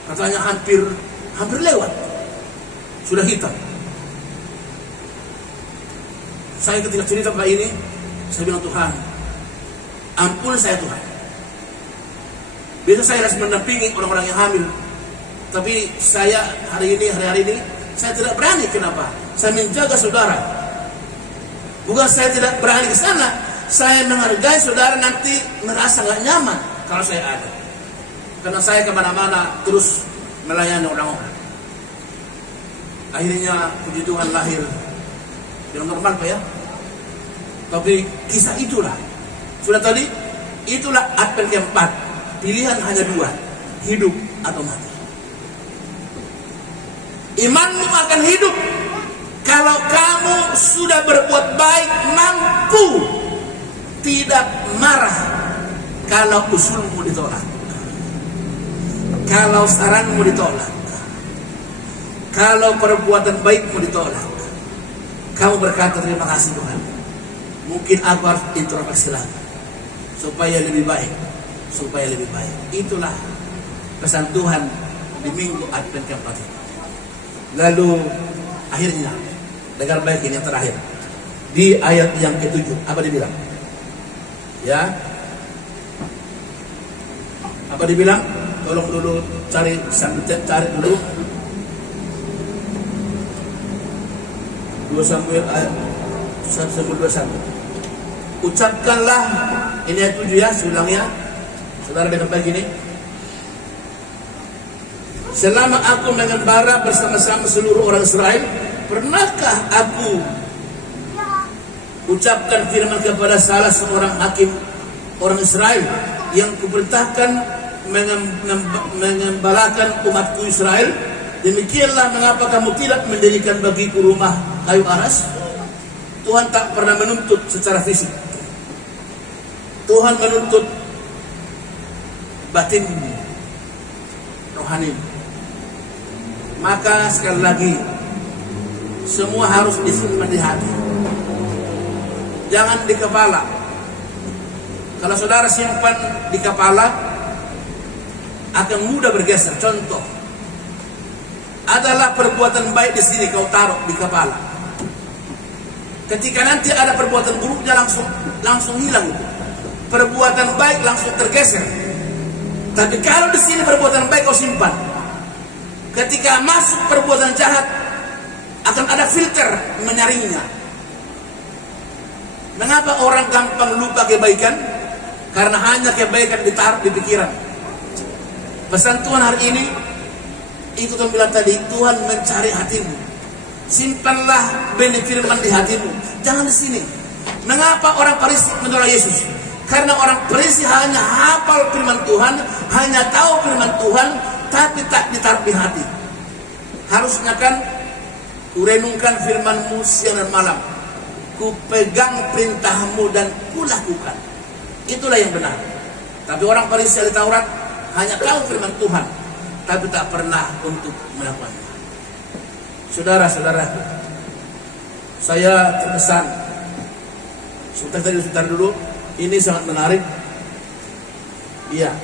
Katanya hampir lewat, sudah hitam. Saya ketika cerita Pak ini, saya bilang, Tuhan, ampun saya Tuhan. Biasa saya harus mendampingi orang-orang yang hamil, tapi saya hari ini saya tidak berani. Kenapa? Saya menjaga saudara. Bukan saya tidak berani ke sana, saya menghargai saudara nanti merasa nggak nyaman kalau saya ada. Karena saya kemana-mana terus melayani orang-orang. Akhirnya puji Tuhan lahir yang normal Pak ya. Tapi kisah itulah, sudah tadi, itulah Advent keempat. Pilihan hanya dua, hidup atau mati. Imanmu akan hidup kalau kamu sudah berbuat baik, mampu tidak marah kalau usulmu ditolak, kalau saranmu ditolak, kalau perbuatan baikmu ditolak. Kamu berkata, terima kasih Tuhan, mungkin aku harus introspeksi lagi supaya lebih baik, supaya lebih baik. Itulah pesan Tuhan di minggu Advent keempat ini. Lalu akhirnya, dengar baik ini yang terakhir, di ayat yang ke-7 apa dibilang? Ya, apa dibilang? Tolong dulu cari dulu 2 Samuel ayat 1-21. Ucapkanlah, ini ayat 7 ya, seulangnya. Saudara dengar baik ini. Selama aku mengembara bersama-sama seluruh orang Israel, pernahkah aku ucapkan firman kepada salah seorang hakim orang Israel yang kuperintahkan mengembalakan umatku Israel? Demikianlah mengapa kamu tidak mendirikan bagiku rumah kayu aras. Tuhan tak pernah menuntut secara fisik, Tuhan menuntut batin, rohani. Maka sekali lagi, semua harus disimpan di hati, jangan di kepala. Kalau saudara simpan di kepala, akan mudah bergeser. Contoh adalah perbuatan baik di sini kau taruh di kepala. Ketika nanti ada perbuatan buruknya langsung hilang itu. Perbuatan baik langsung tergeser. Tapi kalau di sini perbuatan baik kau simpan, ketika masuk perbuatan jahat akan ada filter menyaringnya. Mengapa orang gampang lupa kebaikan? Karena hanya kebaikan ditaruh di pikiran. Pesan Tuhan hari ini, itu Tuhan bilang tadi, Tuhan mencari hatimu. Simpanlah benih firman di hatimu, jangan di sini. Mengapa orang Farisi menolak Yesus? Karena orang Farisi hanya hafal firman Tuhan, hanya tahu firman Tuhan, tapi tak ditaruh di hati. Harusnya kan, kurenungkan firman-Mu siang dan malam, ku pegang perintah-Mu dan kulakukan. Itulah yang benar. Tapi orang Farisi di Taurat hanya tahu firman Tuhan, tapi tak pernah untuk melakukannya. Saudara-saudara, saya terkesan. Sebentar dulu, ini sangat menarik. Iya.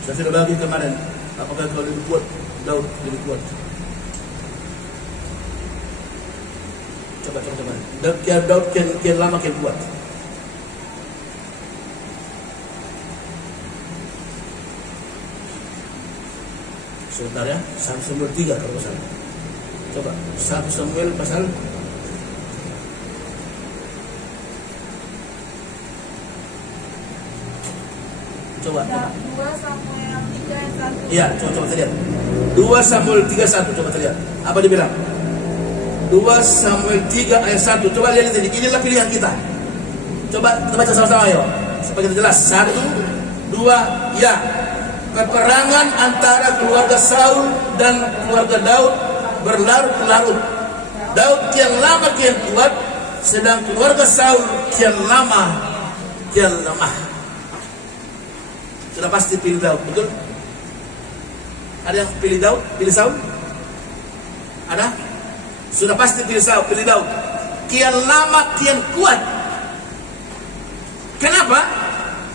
Saya sudah bagi kemarin, apakah kau lebih kuat, Daud lebih kuat. Coba. Daud kian lama kian kuat. Sebentar ya, 1 Samuel 3 kalau nggak salah. Coba 1 Samuel pasal coba. 2 Samuel 3 ayat 1. Iya, coba terlihat. 2 Samuel 3:1 coba terlihat. Apa dibilang? 2 Samuel 3 ayat 1. Coba lihat ini. Inilah pilihan kita. Coba kita baca sama-sama ayo. Supaya kita jelas. 1, 2, ya. Peperangan antara keluarga Saul dan keluarga Daud berlarut-larut. Daud kian lama kian kuat, sedang keluarga Saul kian lama kian lemah. Sudah pasti pilih Daud, betul? Ada yang pilih Daud, pilih Saul? Ada? Sudah pasti pilih Saul, pilih Daud. Kian lama kian kuat. Kenapa?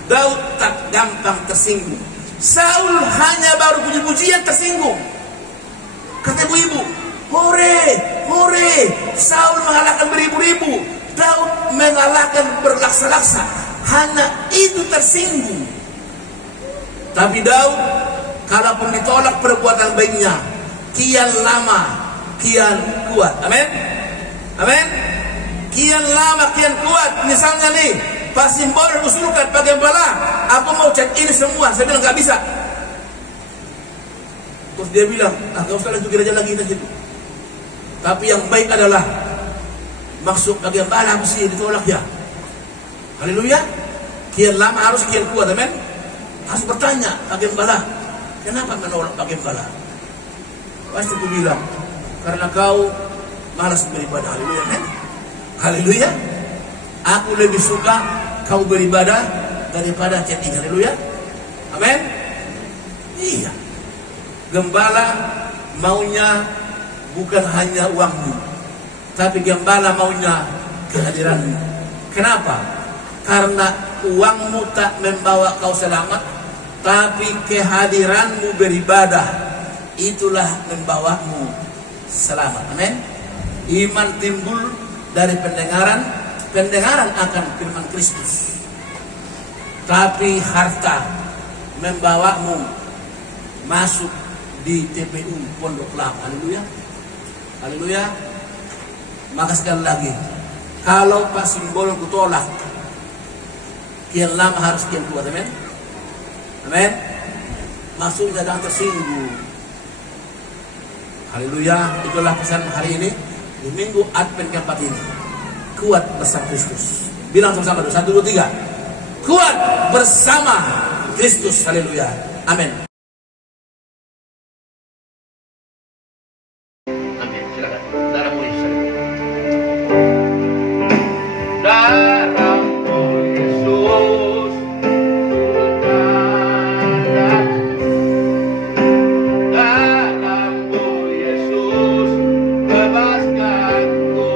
Daud tak gampang tersinggung. Saul hanya baru puji-pujian tersinggung. Kata ibu-ibu, hore, hore, Saul mengalahkan beribu-ribu, Daud mengalahkan berlaksa-laksa. Hanya itu tersinggung. Tapi Daud, kalaupun ditolak perbuatan baiknya, kian lama, kian kuat. Amin. Amin. Kian lama, kian kuat. Misalnya nih, Pak Simbol usulkan Pak Gembala, aku mau cek ini semua. Saya bilang nggak bisa. Terus dia bilang, nggak usah lanjut gereja lagi kita situ. Tapi yang baik adalah maksud Pak Gembala mesti ditolak ya. Haleluya. Kian lama harus kian kuat, amin. Harus bertanya Pak Gembala, kenapa menolak Pak Gembala? Pasti aku bilang, karena kau malas beribadah. Haleluya, amin. Haleluya. Aku lebih suka kau beribadah daripada chatting. Haleluya. Amin. Iya. Gembala maunya bukan hanya uangmu, tapi Gembala maunya kehadiranmu. Kenapa? Karena uangmu tak membawa kau selamat, tapi kehadiranmu beribadah itulah membawamu selamat. Amin. Iman timbul dari pendengaran, pendengaran akan firman Kristus. Tapi harta membawamu masuk di TPU Pondok Kelapa. Haleluya. Haleluya. Maka sekali lagi, kalau Pak Simbol kutolak, kian lama harus kian kuat. Amin. Amin. Maksudnya jangan tersinggung. Haleluya. Itulah pesan hari ini di minggu Advent keempat ini. Kuat bersama Kristus. Bilang sama-sama 1, 2, 3. Kuat bersama Kristus. Haleluya. Amin. Amin. Silakan. Darah mulia. Darahmu Yesus. Darahmu Yesus. Bebaskanku.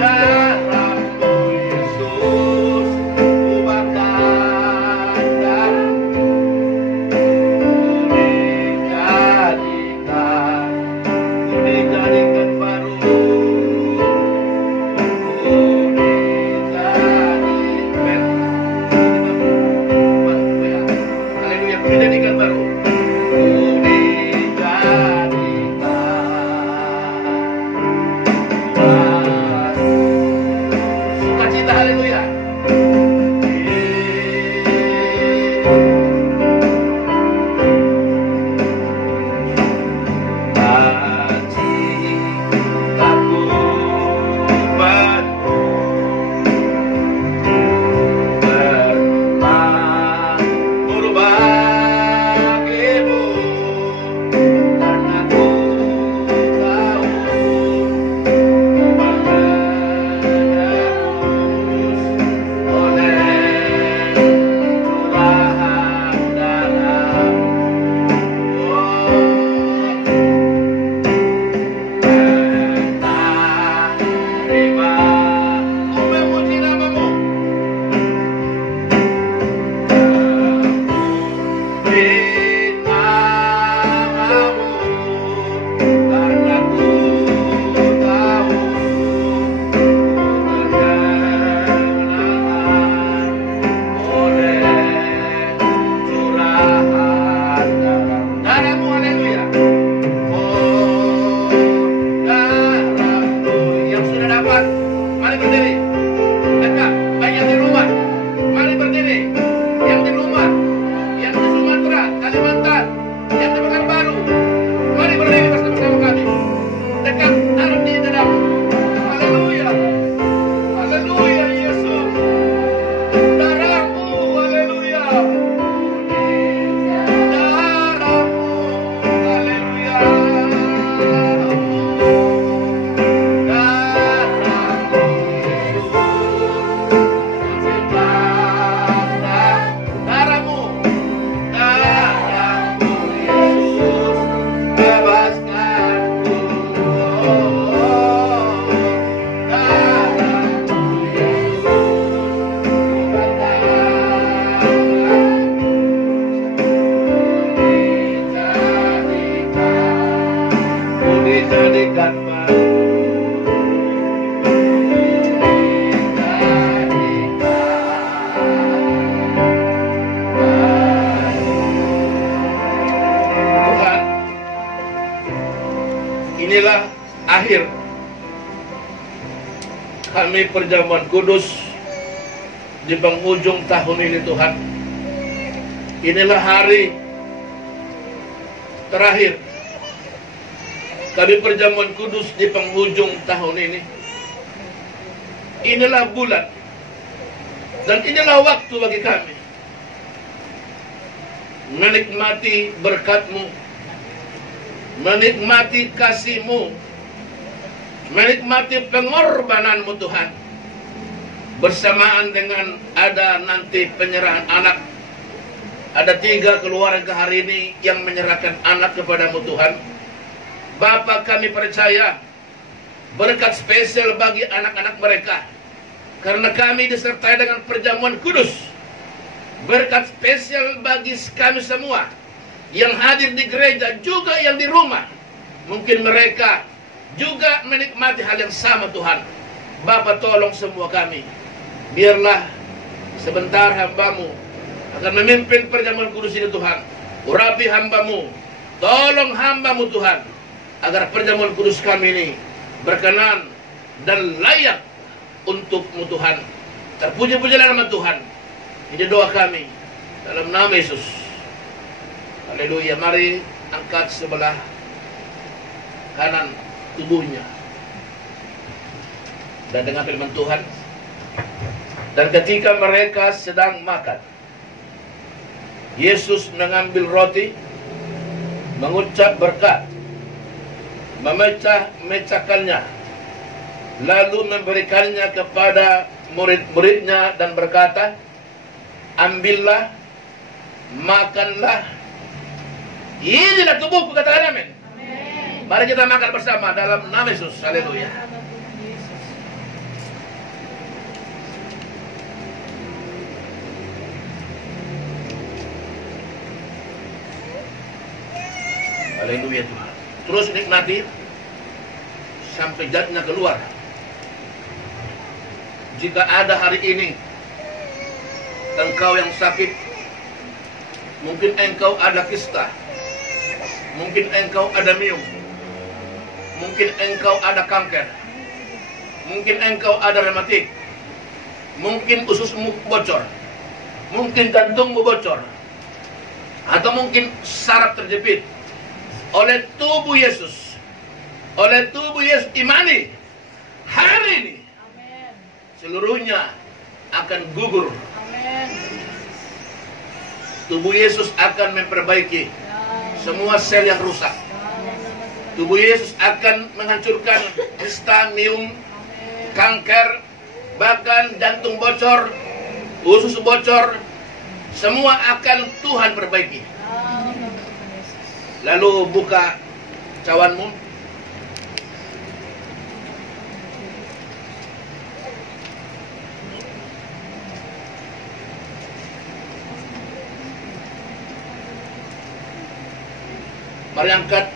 Darahmu Yesus. Ubahkan dapat, mari berdiri. Dekat, baik yang di rumah, mari berdiri. Yang di rumah, yang di Sumatera, Kalimantan, yang di Pekanbaru, mari berdiri bersama-sama kami. Dekat, taruh di dalam. Haleluya. Haleluya Yesus. Darahmu, haleluya. Darahmu, haleluya. Inilah akhir kami perjamuan kudus di penghujung tahun ini Tuhan. Inilah hari terakhir kami perjamuan kudus di penghujung tahun ini. Inilah bulan dan inilah waktu bagi kami menikmati berkat-Mu, menikmati kasih-Mu, menikmati pengorbanan-Mu Tuhan. Bersamaan dengan ada nanti penyerahan anak. Ada 3 keluarga hari ini yang menyerahkan anak kepada-Mu Tuhan. Bapa, kami percaya berkat spesial bagi anak-anak mereka, karena kami disertai dengan perjamuan kudus. Berkat spesial bagi kami semua yang hadir di gereja, juga yang di rumah. Mungkin mereka juga menikmati hal yang sama Tuhan. Bapa, tolong semua kami. Biarlah sebentar hamba-Mu akan memimpin perjamuan kudus ini Tuhan. Urapi hamba-Mu, tolong hamba-Mu Tuhan, agar perjamuan kudus kami ini berkenan dan layak untuk-Mu Tuhan. Terpuji-pujilah nama Tuhan. Ini doa kami dalam nama Yesus. Haleluya. Mari angkat sebelah kanan tubuhnya dan dengar firman Tuhan. Dan ketika mereka sedang makan, Yesus mengambil roti, mengucap berkat, memecah-mecahkannya, lalu memberikannya kepada murid-muridnya dan berkata, ambillah, makanlah, inilah tubuhku, katakan amin. Mari kita makan bersama dalam nama Yesus. Haleluya. Haleluya Tuhan. Terus nikmati sampai jatnya keluar. Jika ada hari ini engkau yang sakit, mungkin engkau ada kista, mungkin engkau ada miom, mungkin engkau ada kanker, mungkin engkau ada rematik, mungkin ususmu bocor, mungkin jantungmu bocor, atau mungkin saraf terjepit. Oleh tubuh Yesus, imani hari ini seluruhnya akan gugur. Tubuh Yesus akan memperbaiki semua sel yang rusak. Tubuh Yesus akan menghancurkan kista, miom, kanker, bahkan jantung bocor, usus bocor, semua akan Tuhan perbaiki. Lalu buka cawanmu. Mari angkat.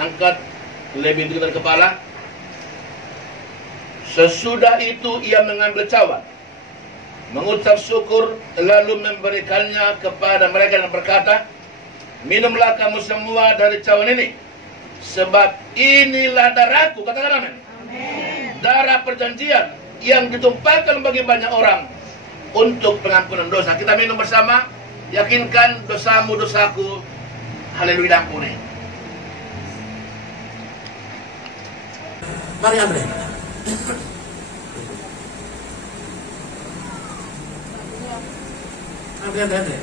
Angkat lebih dekat dari kepala. Sesudah itu ia mengambil cawan, mengucap syukur, lalu memberikannya kepada mereka dan berkata, Minumlah kamu semua dari cawan ini, sebab inilah darahku, katakan amin, darah perjanjian yang ditumpahkan bagi banyak orang untuk pengampunan dosa. Kita minum bersama, yakinkan dosamu, dosaku, haleluya, diampuni. Mari Andre. Andre.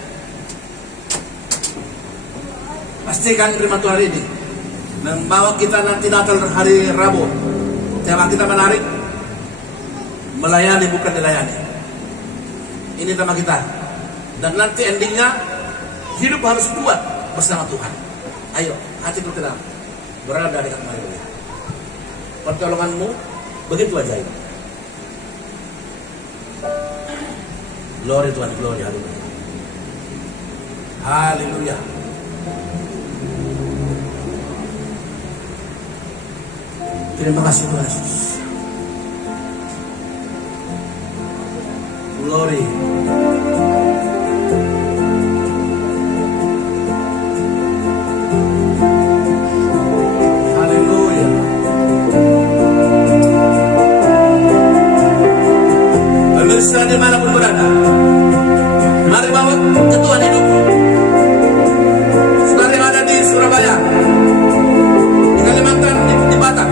Pastikan firman Tuhan hari ini membawa kita nanti Natal hari Rabu. Tema kita menarik, melayani bukan dilayani. Ini tema kita. Dan nanti endingnya, hidup harus kuat bersama Tuhan. Ayo, hatiku tenang, berada dekat Maria. Pertolonganmu begitu ajaib. Glory Tuhan, glory, haleluya. Haleluya. Terima kasih Tuhan Yesus. Glory. Haleluya. Pemirsa dimanapun berada, mari bawa ke Tuhan hidup. Saudara yang ada di Surabaya, di Kalimantan, di Batam,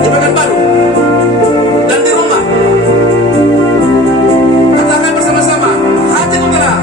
di Pekanbaru, dan di rumah, katakan bersama-sama, hatiku tenang.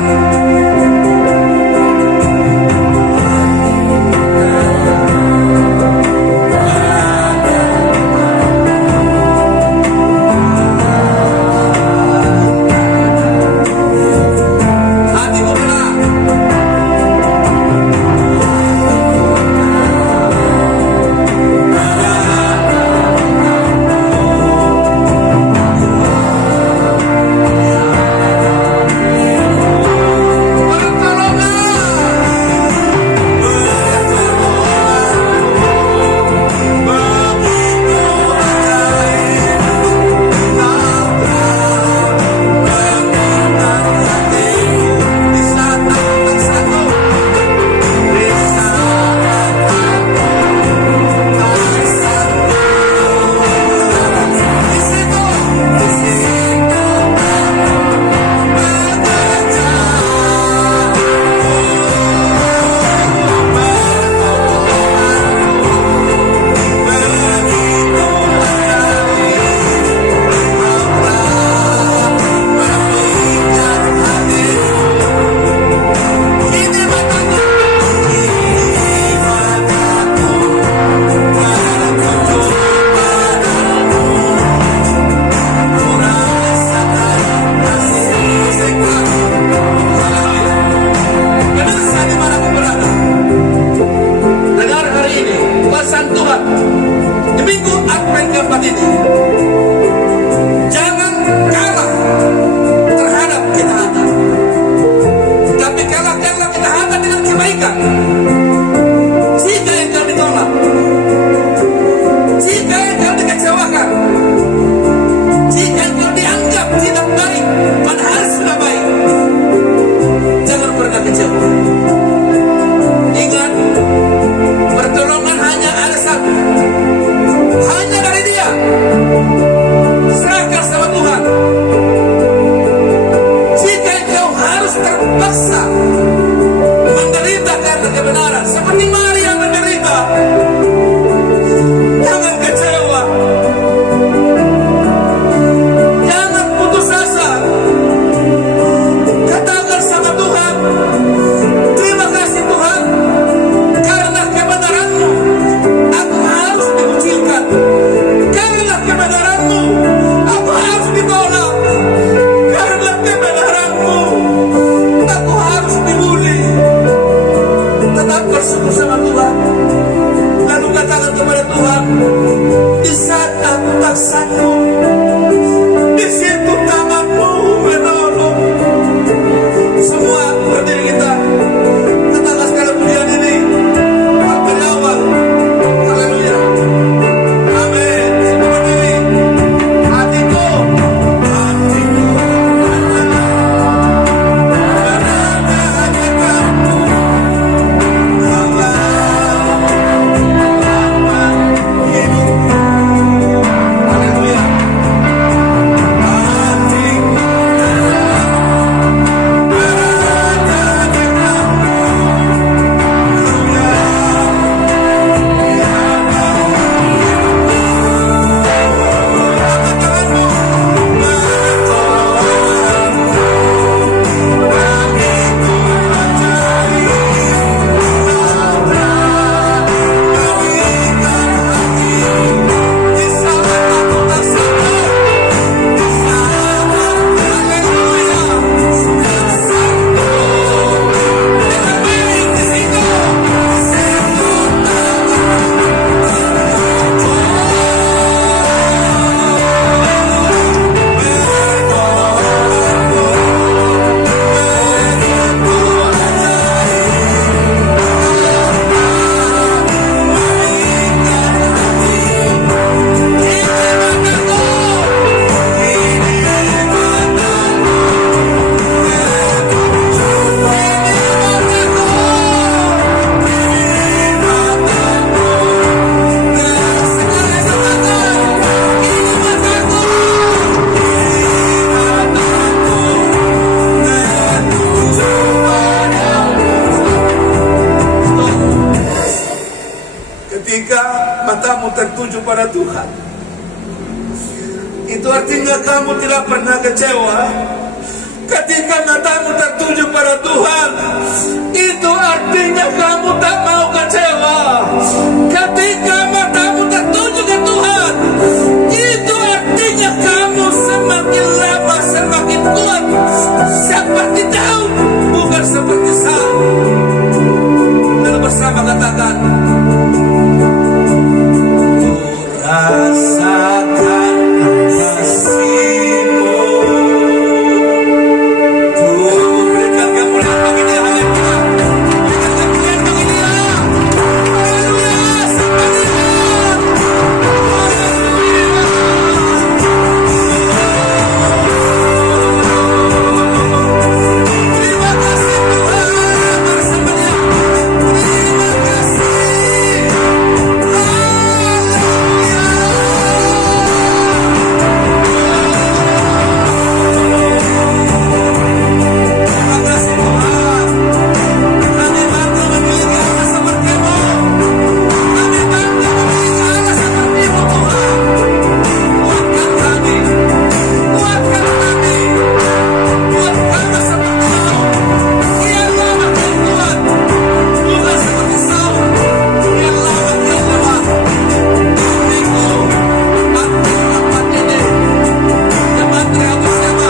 tertuju pada Tuhan, itu artinya kamu tidak pernah kecewa. Ketika matamu tertuju pada Tuhan, itu artinya kamu tak mau kecewa. Ketika matamu tertuju ke Tuhan, itu artinya kamu semakin lama semakin kuat, seperti Daud, bukan seperti Saul. Dan bersama katakan, ku rasakan kasih-Mu. Berikan kemuliaan bagi Dia, haleluya. Berikan kemuliaan bagi Dia, haleluya. Sampai Dia, terima kasih Tuhan. Bersama Dia, terima kasih, terima kasih Tuhan. Kami bangga memiliki Allah seperti-Mu. Kami bangga memiliki Allah seperti-Mu Tuhan. Kuatkan kami, kuatkan kami, buat kami seperti Daud, yang lama dan kuat, bukan seperti Saul, yang lama dan lemah. Minggu, waktu rapat ini, jemaat Rehoboth siapa?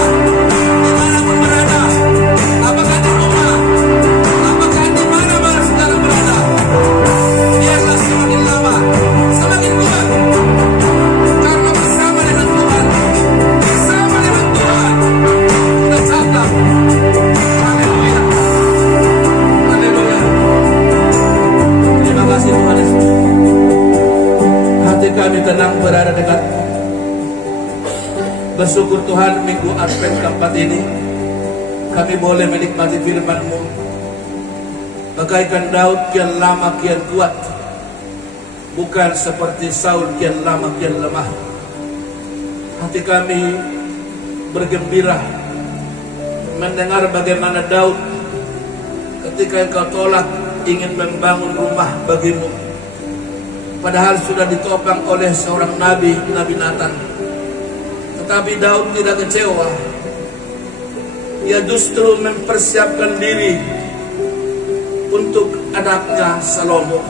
Dimanapun berada, apakah di rumah, apakah di mana-mana saudara berada, biarlah semakin lama, semakin kuat, karena bersama dengan Tuhan, bersama dengan Tuhan, kita catat. Haleluya, haleluya. Terima kasih Tuhan Yesus. Hati kami tenang berada dekat-Mu. Bersyukur Tuhan, minggu Advent keempat ini kami boleh menikmati firman-Mu. Bagaikan Daud kian lama kian kuat, bukan seperti Saul kian lama kian lemah. Hati kami bergembira mendengar bagaimana Daud ketika Engkau tolak ingin membangun rumah bagi-Mu, padahal sudah ditopang oleh seorang nabi, Nabi Nathan. Tetapi Daud tidak kecewa. Ia justru mempersiapkan diri untuk anaknya Salomo.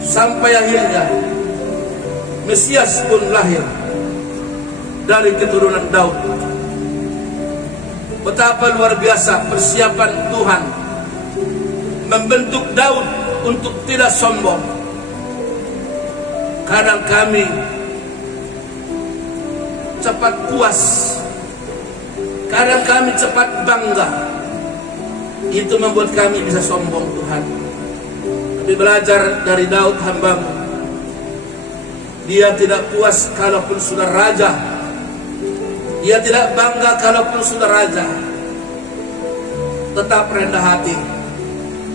Sampai akhirnya Mesias pun lahir dari keturunan Daud. Betapa luar biasa persiapan Tuhan membentuk Daud untuk tidak sombong. Kadang kami cepat puas, kadang kami cepat bangga. Itu membuat kami bisa sombong Tuhan. Tapi belajar dari Daud hamba-Mu, dia tidak puas kalaupun sudah raja, dia tidak bangga kalaupun sudah raja, tetap rendah hati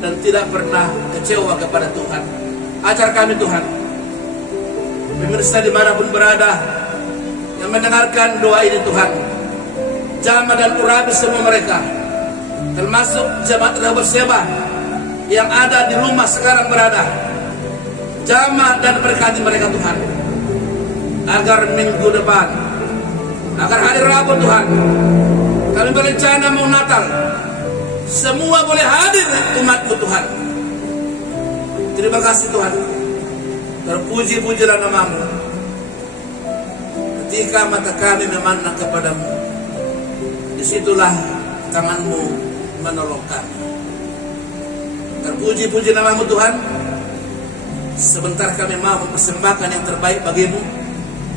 dan tidak pernah kecewa kepada Tuhan. Ajar kami Tuhan, pemirsa dimanapun berada yang mendengarkan doa ini Tuhan, jamaah dan urabi semua mereka, termasuk jemaat Rehoboth Sheba yang ada di rumah sekarang berada, jamaah dan berkati mereka Tuhan, agar minggu depan, agar hari Rabu Tuhan, kami berencana mau Natal, semua boleh hadir umat-Mu Tuhan. Terima kasih Tuhan, terpuji-pujilah nama-Mu. Ketika mata kami memandang kepada-Mu, disitulah tangan-Mu menolong kami. Terpuji-puji nama-Mu Tuhan. Sebentar kami mau mempersembahkan yang terbaik bagi-Mu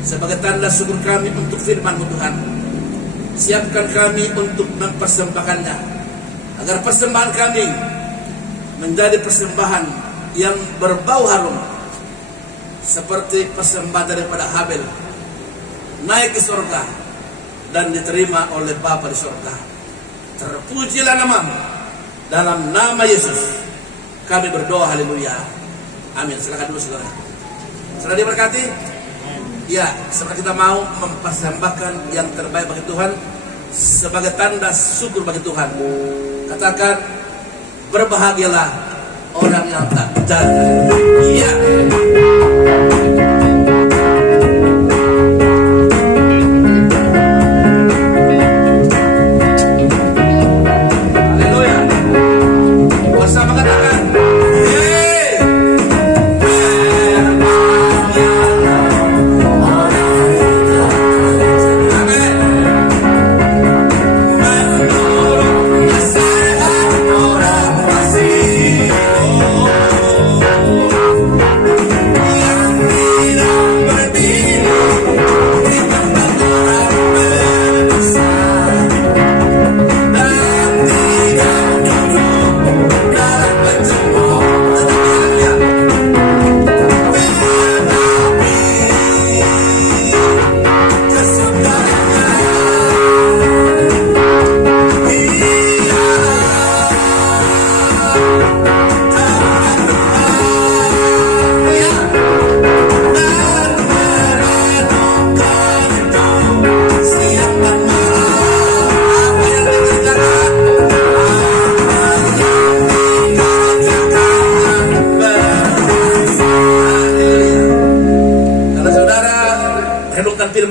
sebagai tanda syukur kami untuk firman-Mu Tuhan. Siapkan kami untuk mempersembahkannya, agar persembahan kami menjadi persembahan yang berbau harum, seperti persembahan daripada Habel, naik ke surga dan diterima oleh Bapa di surga. Terpujilah nama-Mu. Dalam nama Yesus kami berdoa, haleluya, amin. Silakan dulu saudara. Sudah diberkati? Ya, seperti kita mau mempersembahkan yang terbaik bagi Tuhan sebagai tanda syukur bagi Tuhan. Katakan, berbahagialah orang yang tak jadi. Iya.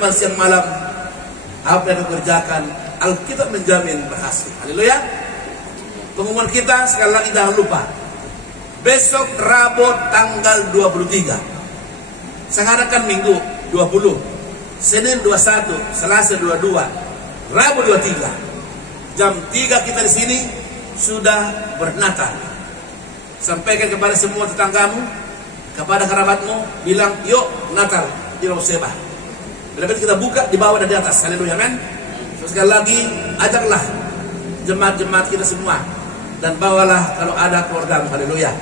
firman siang malam, apa yang dikerjakan, Alkitab menjamin berhasil. Haleluya. Pengumuman kita sekali lagi jangan lupa. Besok Rabu tanggal 23. Sekarang kan Minggu 20, Senin 21, Selasa 22, Rabu 23. Jam 3 kita di sini sudah bernatal. Sampaikan kepada semua tetanggamu, kepada kerabatmu, bilang, yuk Natal di Rabu Seba. Bila kita buka di bawah dan di atas. Haleluya, amin. So, sekali lagi ajaklah jemaat-jemaat kita semua dan bawalah kalau ada keluargamu. Haleluya.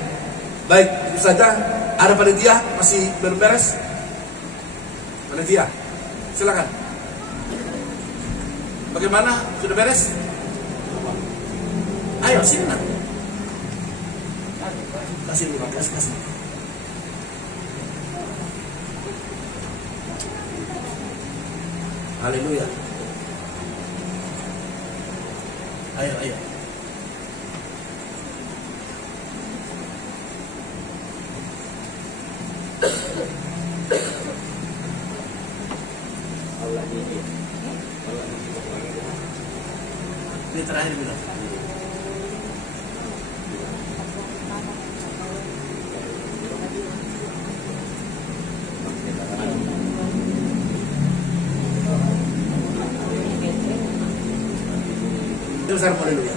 Baik, itu saja. Ada panitia masih belum beres? Panitia, silakan. Bagaimana? Sudah beres? Ayo sini nak. Kasih dulu, kasih. Haleluya. Ayo. Ini terakhir bilang. Besar, haleluya.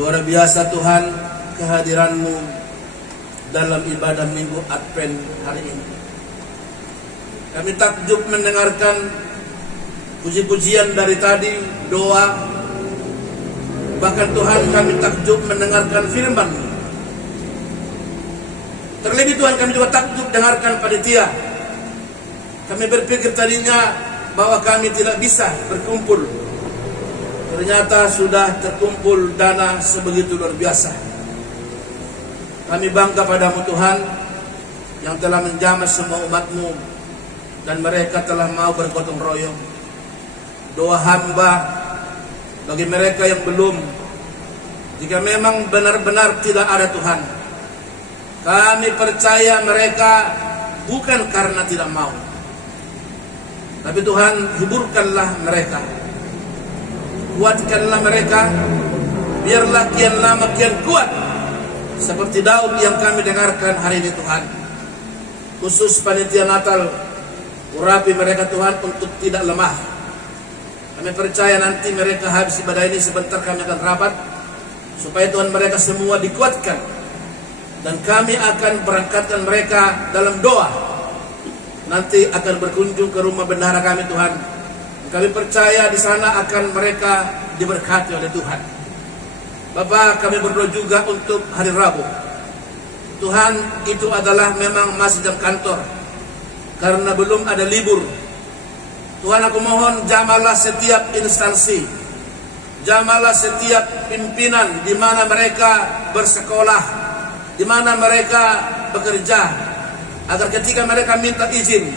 Luar biasa Tuhan kehadiran-Mu dalam ibadah Minggu Advent hari ini. Kami takjub mendengarkan puji-pujian dari tadi, doa. Bahkan Tuhan kami takjub mendengarkan firman-Mu. Terlebih Tuhan kami juga takjub dengarkan panitia. Kami berpikir tadinya bahwa kami tidak bisa berkumpul. Ternyata sudah terkumpul dana sebegitu luar biasa. Kami bangga padamu Tuhan yang telah menjamah semua umat-Mu dan mereka telah mau bergotong royong. Doa hamba bagi mereka yang belum, jika memang benar-benar tidak ada Tuhan, kami percaya mereka bukan karena tidak mau, tapi Tuhan hiburkanlah mereka, kuatkanlah mereka, biarlah kian lama kian kuat seperti Daud yang kami dengarkan hari ini Tuhan. Khusus panitia Natal, urapi mereka Tuhan untuk tidak lemah. Kami percaya nanti mereka habis ibadah ini sebentar kami akan rapat, supaya Tuhan mereka semua dikuatkan, dan kami akan berangkatkan mereka dalam doa. Nanti akan berkunjung ke rumah bendahara kami Tuhan. Kami percaya di sana akan mereka diberkati oleh Tuhan. Bapak, kami berdoa juga untuk hari Rabu. Tuhan, itu adalah memang masih jam kantor, karena belum ada libur. Tuhan, aku mohon jamalah setiap instansi, jamalah setiap pimpinan di mana mereka bersekolah, di mana mereka bekerja, agar ketika mereka minta izin,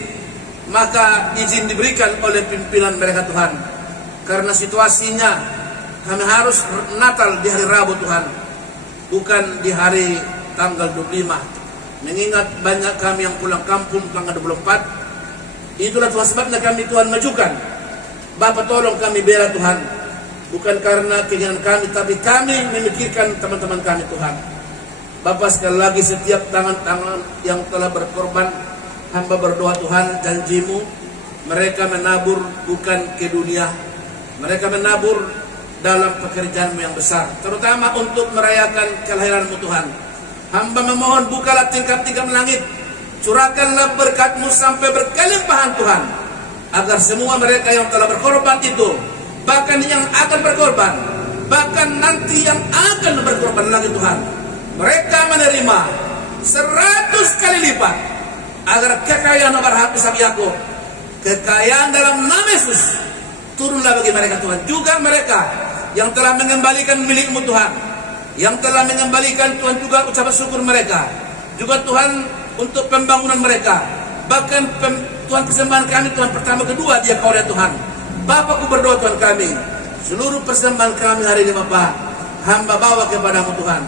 maka izin diberikan oleh pimpinan mereka Tuhan. Karena situasinya kami harus Natal di hari Rabu Tuhan, bukan di hari tanggal 25. mengingat banyak kami yang pulang kampung tanggal 24. Itulah Tuhan sebabnya kami Tuhan majukan. Bapa tolong kami bela Tuhan, bukan karena keinginan kami, tapi kami memikirkan teman-teman kami Tuhan. Bapa, sekali lagi setiap tangan-tangan yang telah berkorban, hamba berdoa Tuhan, janjimu mereka menabur bukan ke dunia, mereka menabur dalam pekerjaanmu yang besar, terutama untuk merayakan kelahiranmu Tuhan. Hamba memohon, bukalah tingkap-tingkap langit, curahkanlah berkat-Mu sampai berkelimpahan Tuhan, agar semua mereka yang telah berkorban itu, bahkan yang akan berkorban, bahkan nanti yang akan berkorban lagi Tuhan, mereka menerima 100 kali lipat, agar kekayaan Abraham, Ishak, Yakub, kekayaan dalam nama Yesus turunlah bagi mereka Tuhan. Juga mereka yang telah mengembalikan milik-Mu Tuhan, yang telah mengembalikan Tuhan, juga ucapan syukur mereka, juga Tuhan untuk pembangunan mereka, bahkan Tuhan persembahan kami Tuhan pertama kedua dia Kau ya Tuhan. Bapakku berdoa Tuhan kami, seluruh persembahan kami hari ini Bapa, hamba bawa kepadamu Tuhan.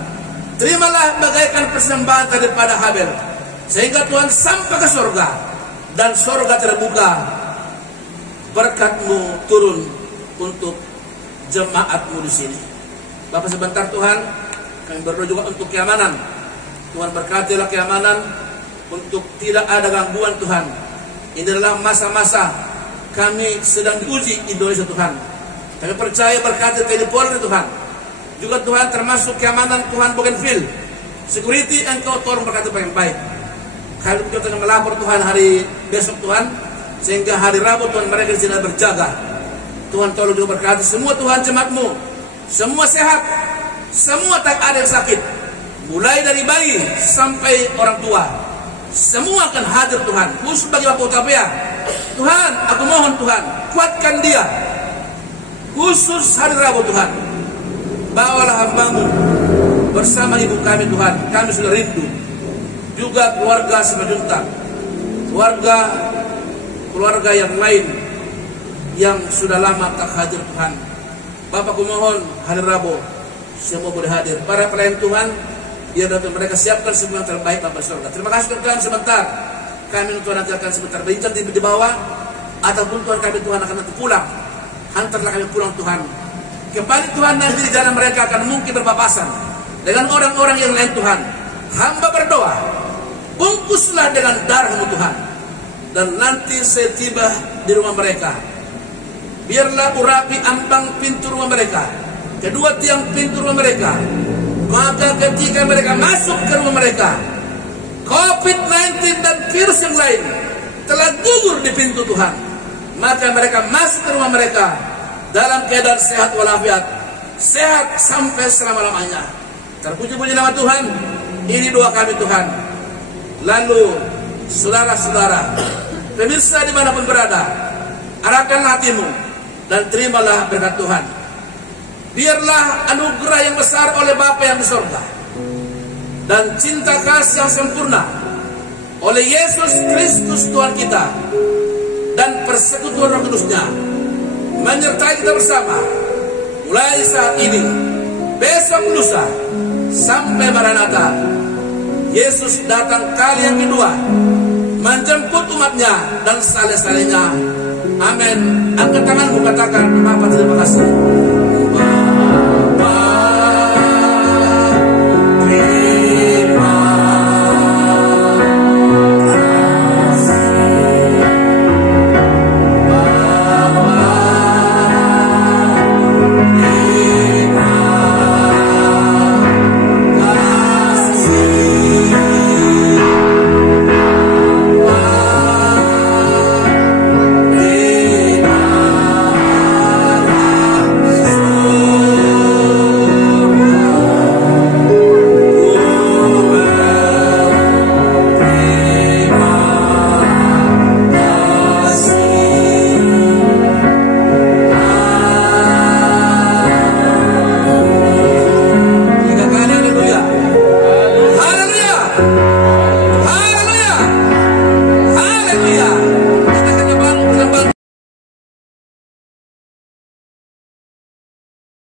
Terimalah bagaikan persembahan daripada Habel, sehingga Tuhan sampai ke surga, dan surga terbuka, berkat-Mu turun untuk jemaat-Mu di sini. Bapak sebentar Tuhan, kami berdoa juga untuk keamanan. Tuhan berkatilah keamanan, untuk tidak ada gangguan Tuhan. Ini adalah masa-masa kami sedang diuji Indonesia Tuhan. Kami percaya berkati TNI Polri Tuhan. Juga Tuhan termasuk keamanan Tuhan Bougainville, security Engkau tolong berkati yang baik. Kami juga tengah melapor Tuhan hari besok Tuhan, sehingga hari Rabu Tuhan mereka di sini berjaga. Tuhan tolong juga berkati semua Tuhan jemaat-Mu, semua sehat, semua tak ada yang sakit, mulai dari bayi sampai orang tua, semua akan hadir Tuhan. Khusus bagi Bapak Utapia Tuhan, aku mohon Tuhan, kuatkan dia. Khusus hari Rabu Tuhan, bawalah hamba-Mu bersama ibu kami Tuhan, kami sudah rindu. Juga keluarga Simajuntak, keluarga yang lain yang sudah lama tak hadir Tuhan. Bapakku mohon hari Rabu semua boleh hadir. Para pelayan Tuhan, biar datang mereka siapkan semua yang terbaik Bapak surga. Terima kasih Tuhan. Sebentar kami Tuhan nanti akan sebentar bincang di bawah, ataupun Tuhan kami Tuhan akan nanti pulang. Hantarlah kami pulang Tuhan. Kembali Tuhan nanti di jalan mereka akan mungkin berpapasan dengan orang-orang yang lain Tuhan. Hamba berdoa, bungkuslah dengan darah-Mu Tuhan, dan nanti setiba di rumah mereka, biarlah urapi ambang pintu rumah mereka, kedua tiang pintu rumah mereka. Maka ketika mereka masuk ke rumah mereka, COVID-19 dan virus yang lain telah gugur di pintu Tuhan. Maka mereka masuk ke rumah mereka dalam keadaan sehat walafiat, sehat sampai selama-lamanya. Terpuji-puji nama Tuhan. Ini doa kami Tuhan. Lalu saudara-saudara, pemirsa dimanapun berada, arahkanlah hatimu dan terimalah berkat Tuhan. Biarlah anugerah yang besar oleh Bapa yang di surga, dan cinta kasih yang sempurna oleh Yesus Kristus Tuhan kita, dan persekutuan Roh Kudus-Nya menyertai kita bersama, mulai saat ini, besok lusa, sampai Maranatha. Yesus datang kali yang kedua, menjemput umatnya dan saleh-salehnya. Amin. Angkat tanganmu, katakan, Bapa terima kasih.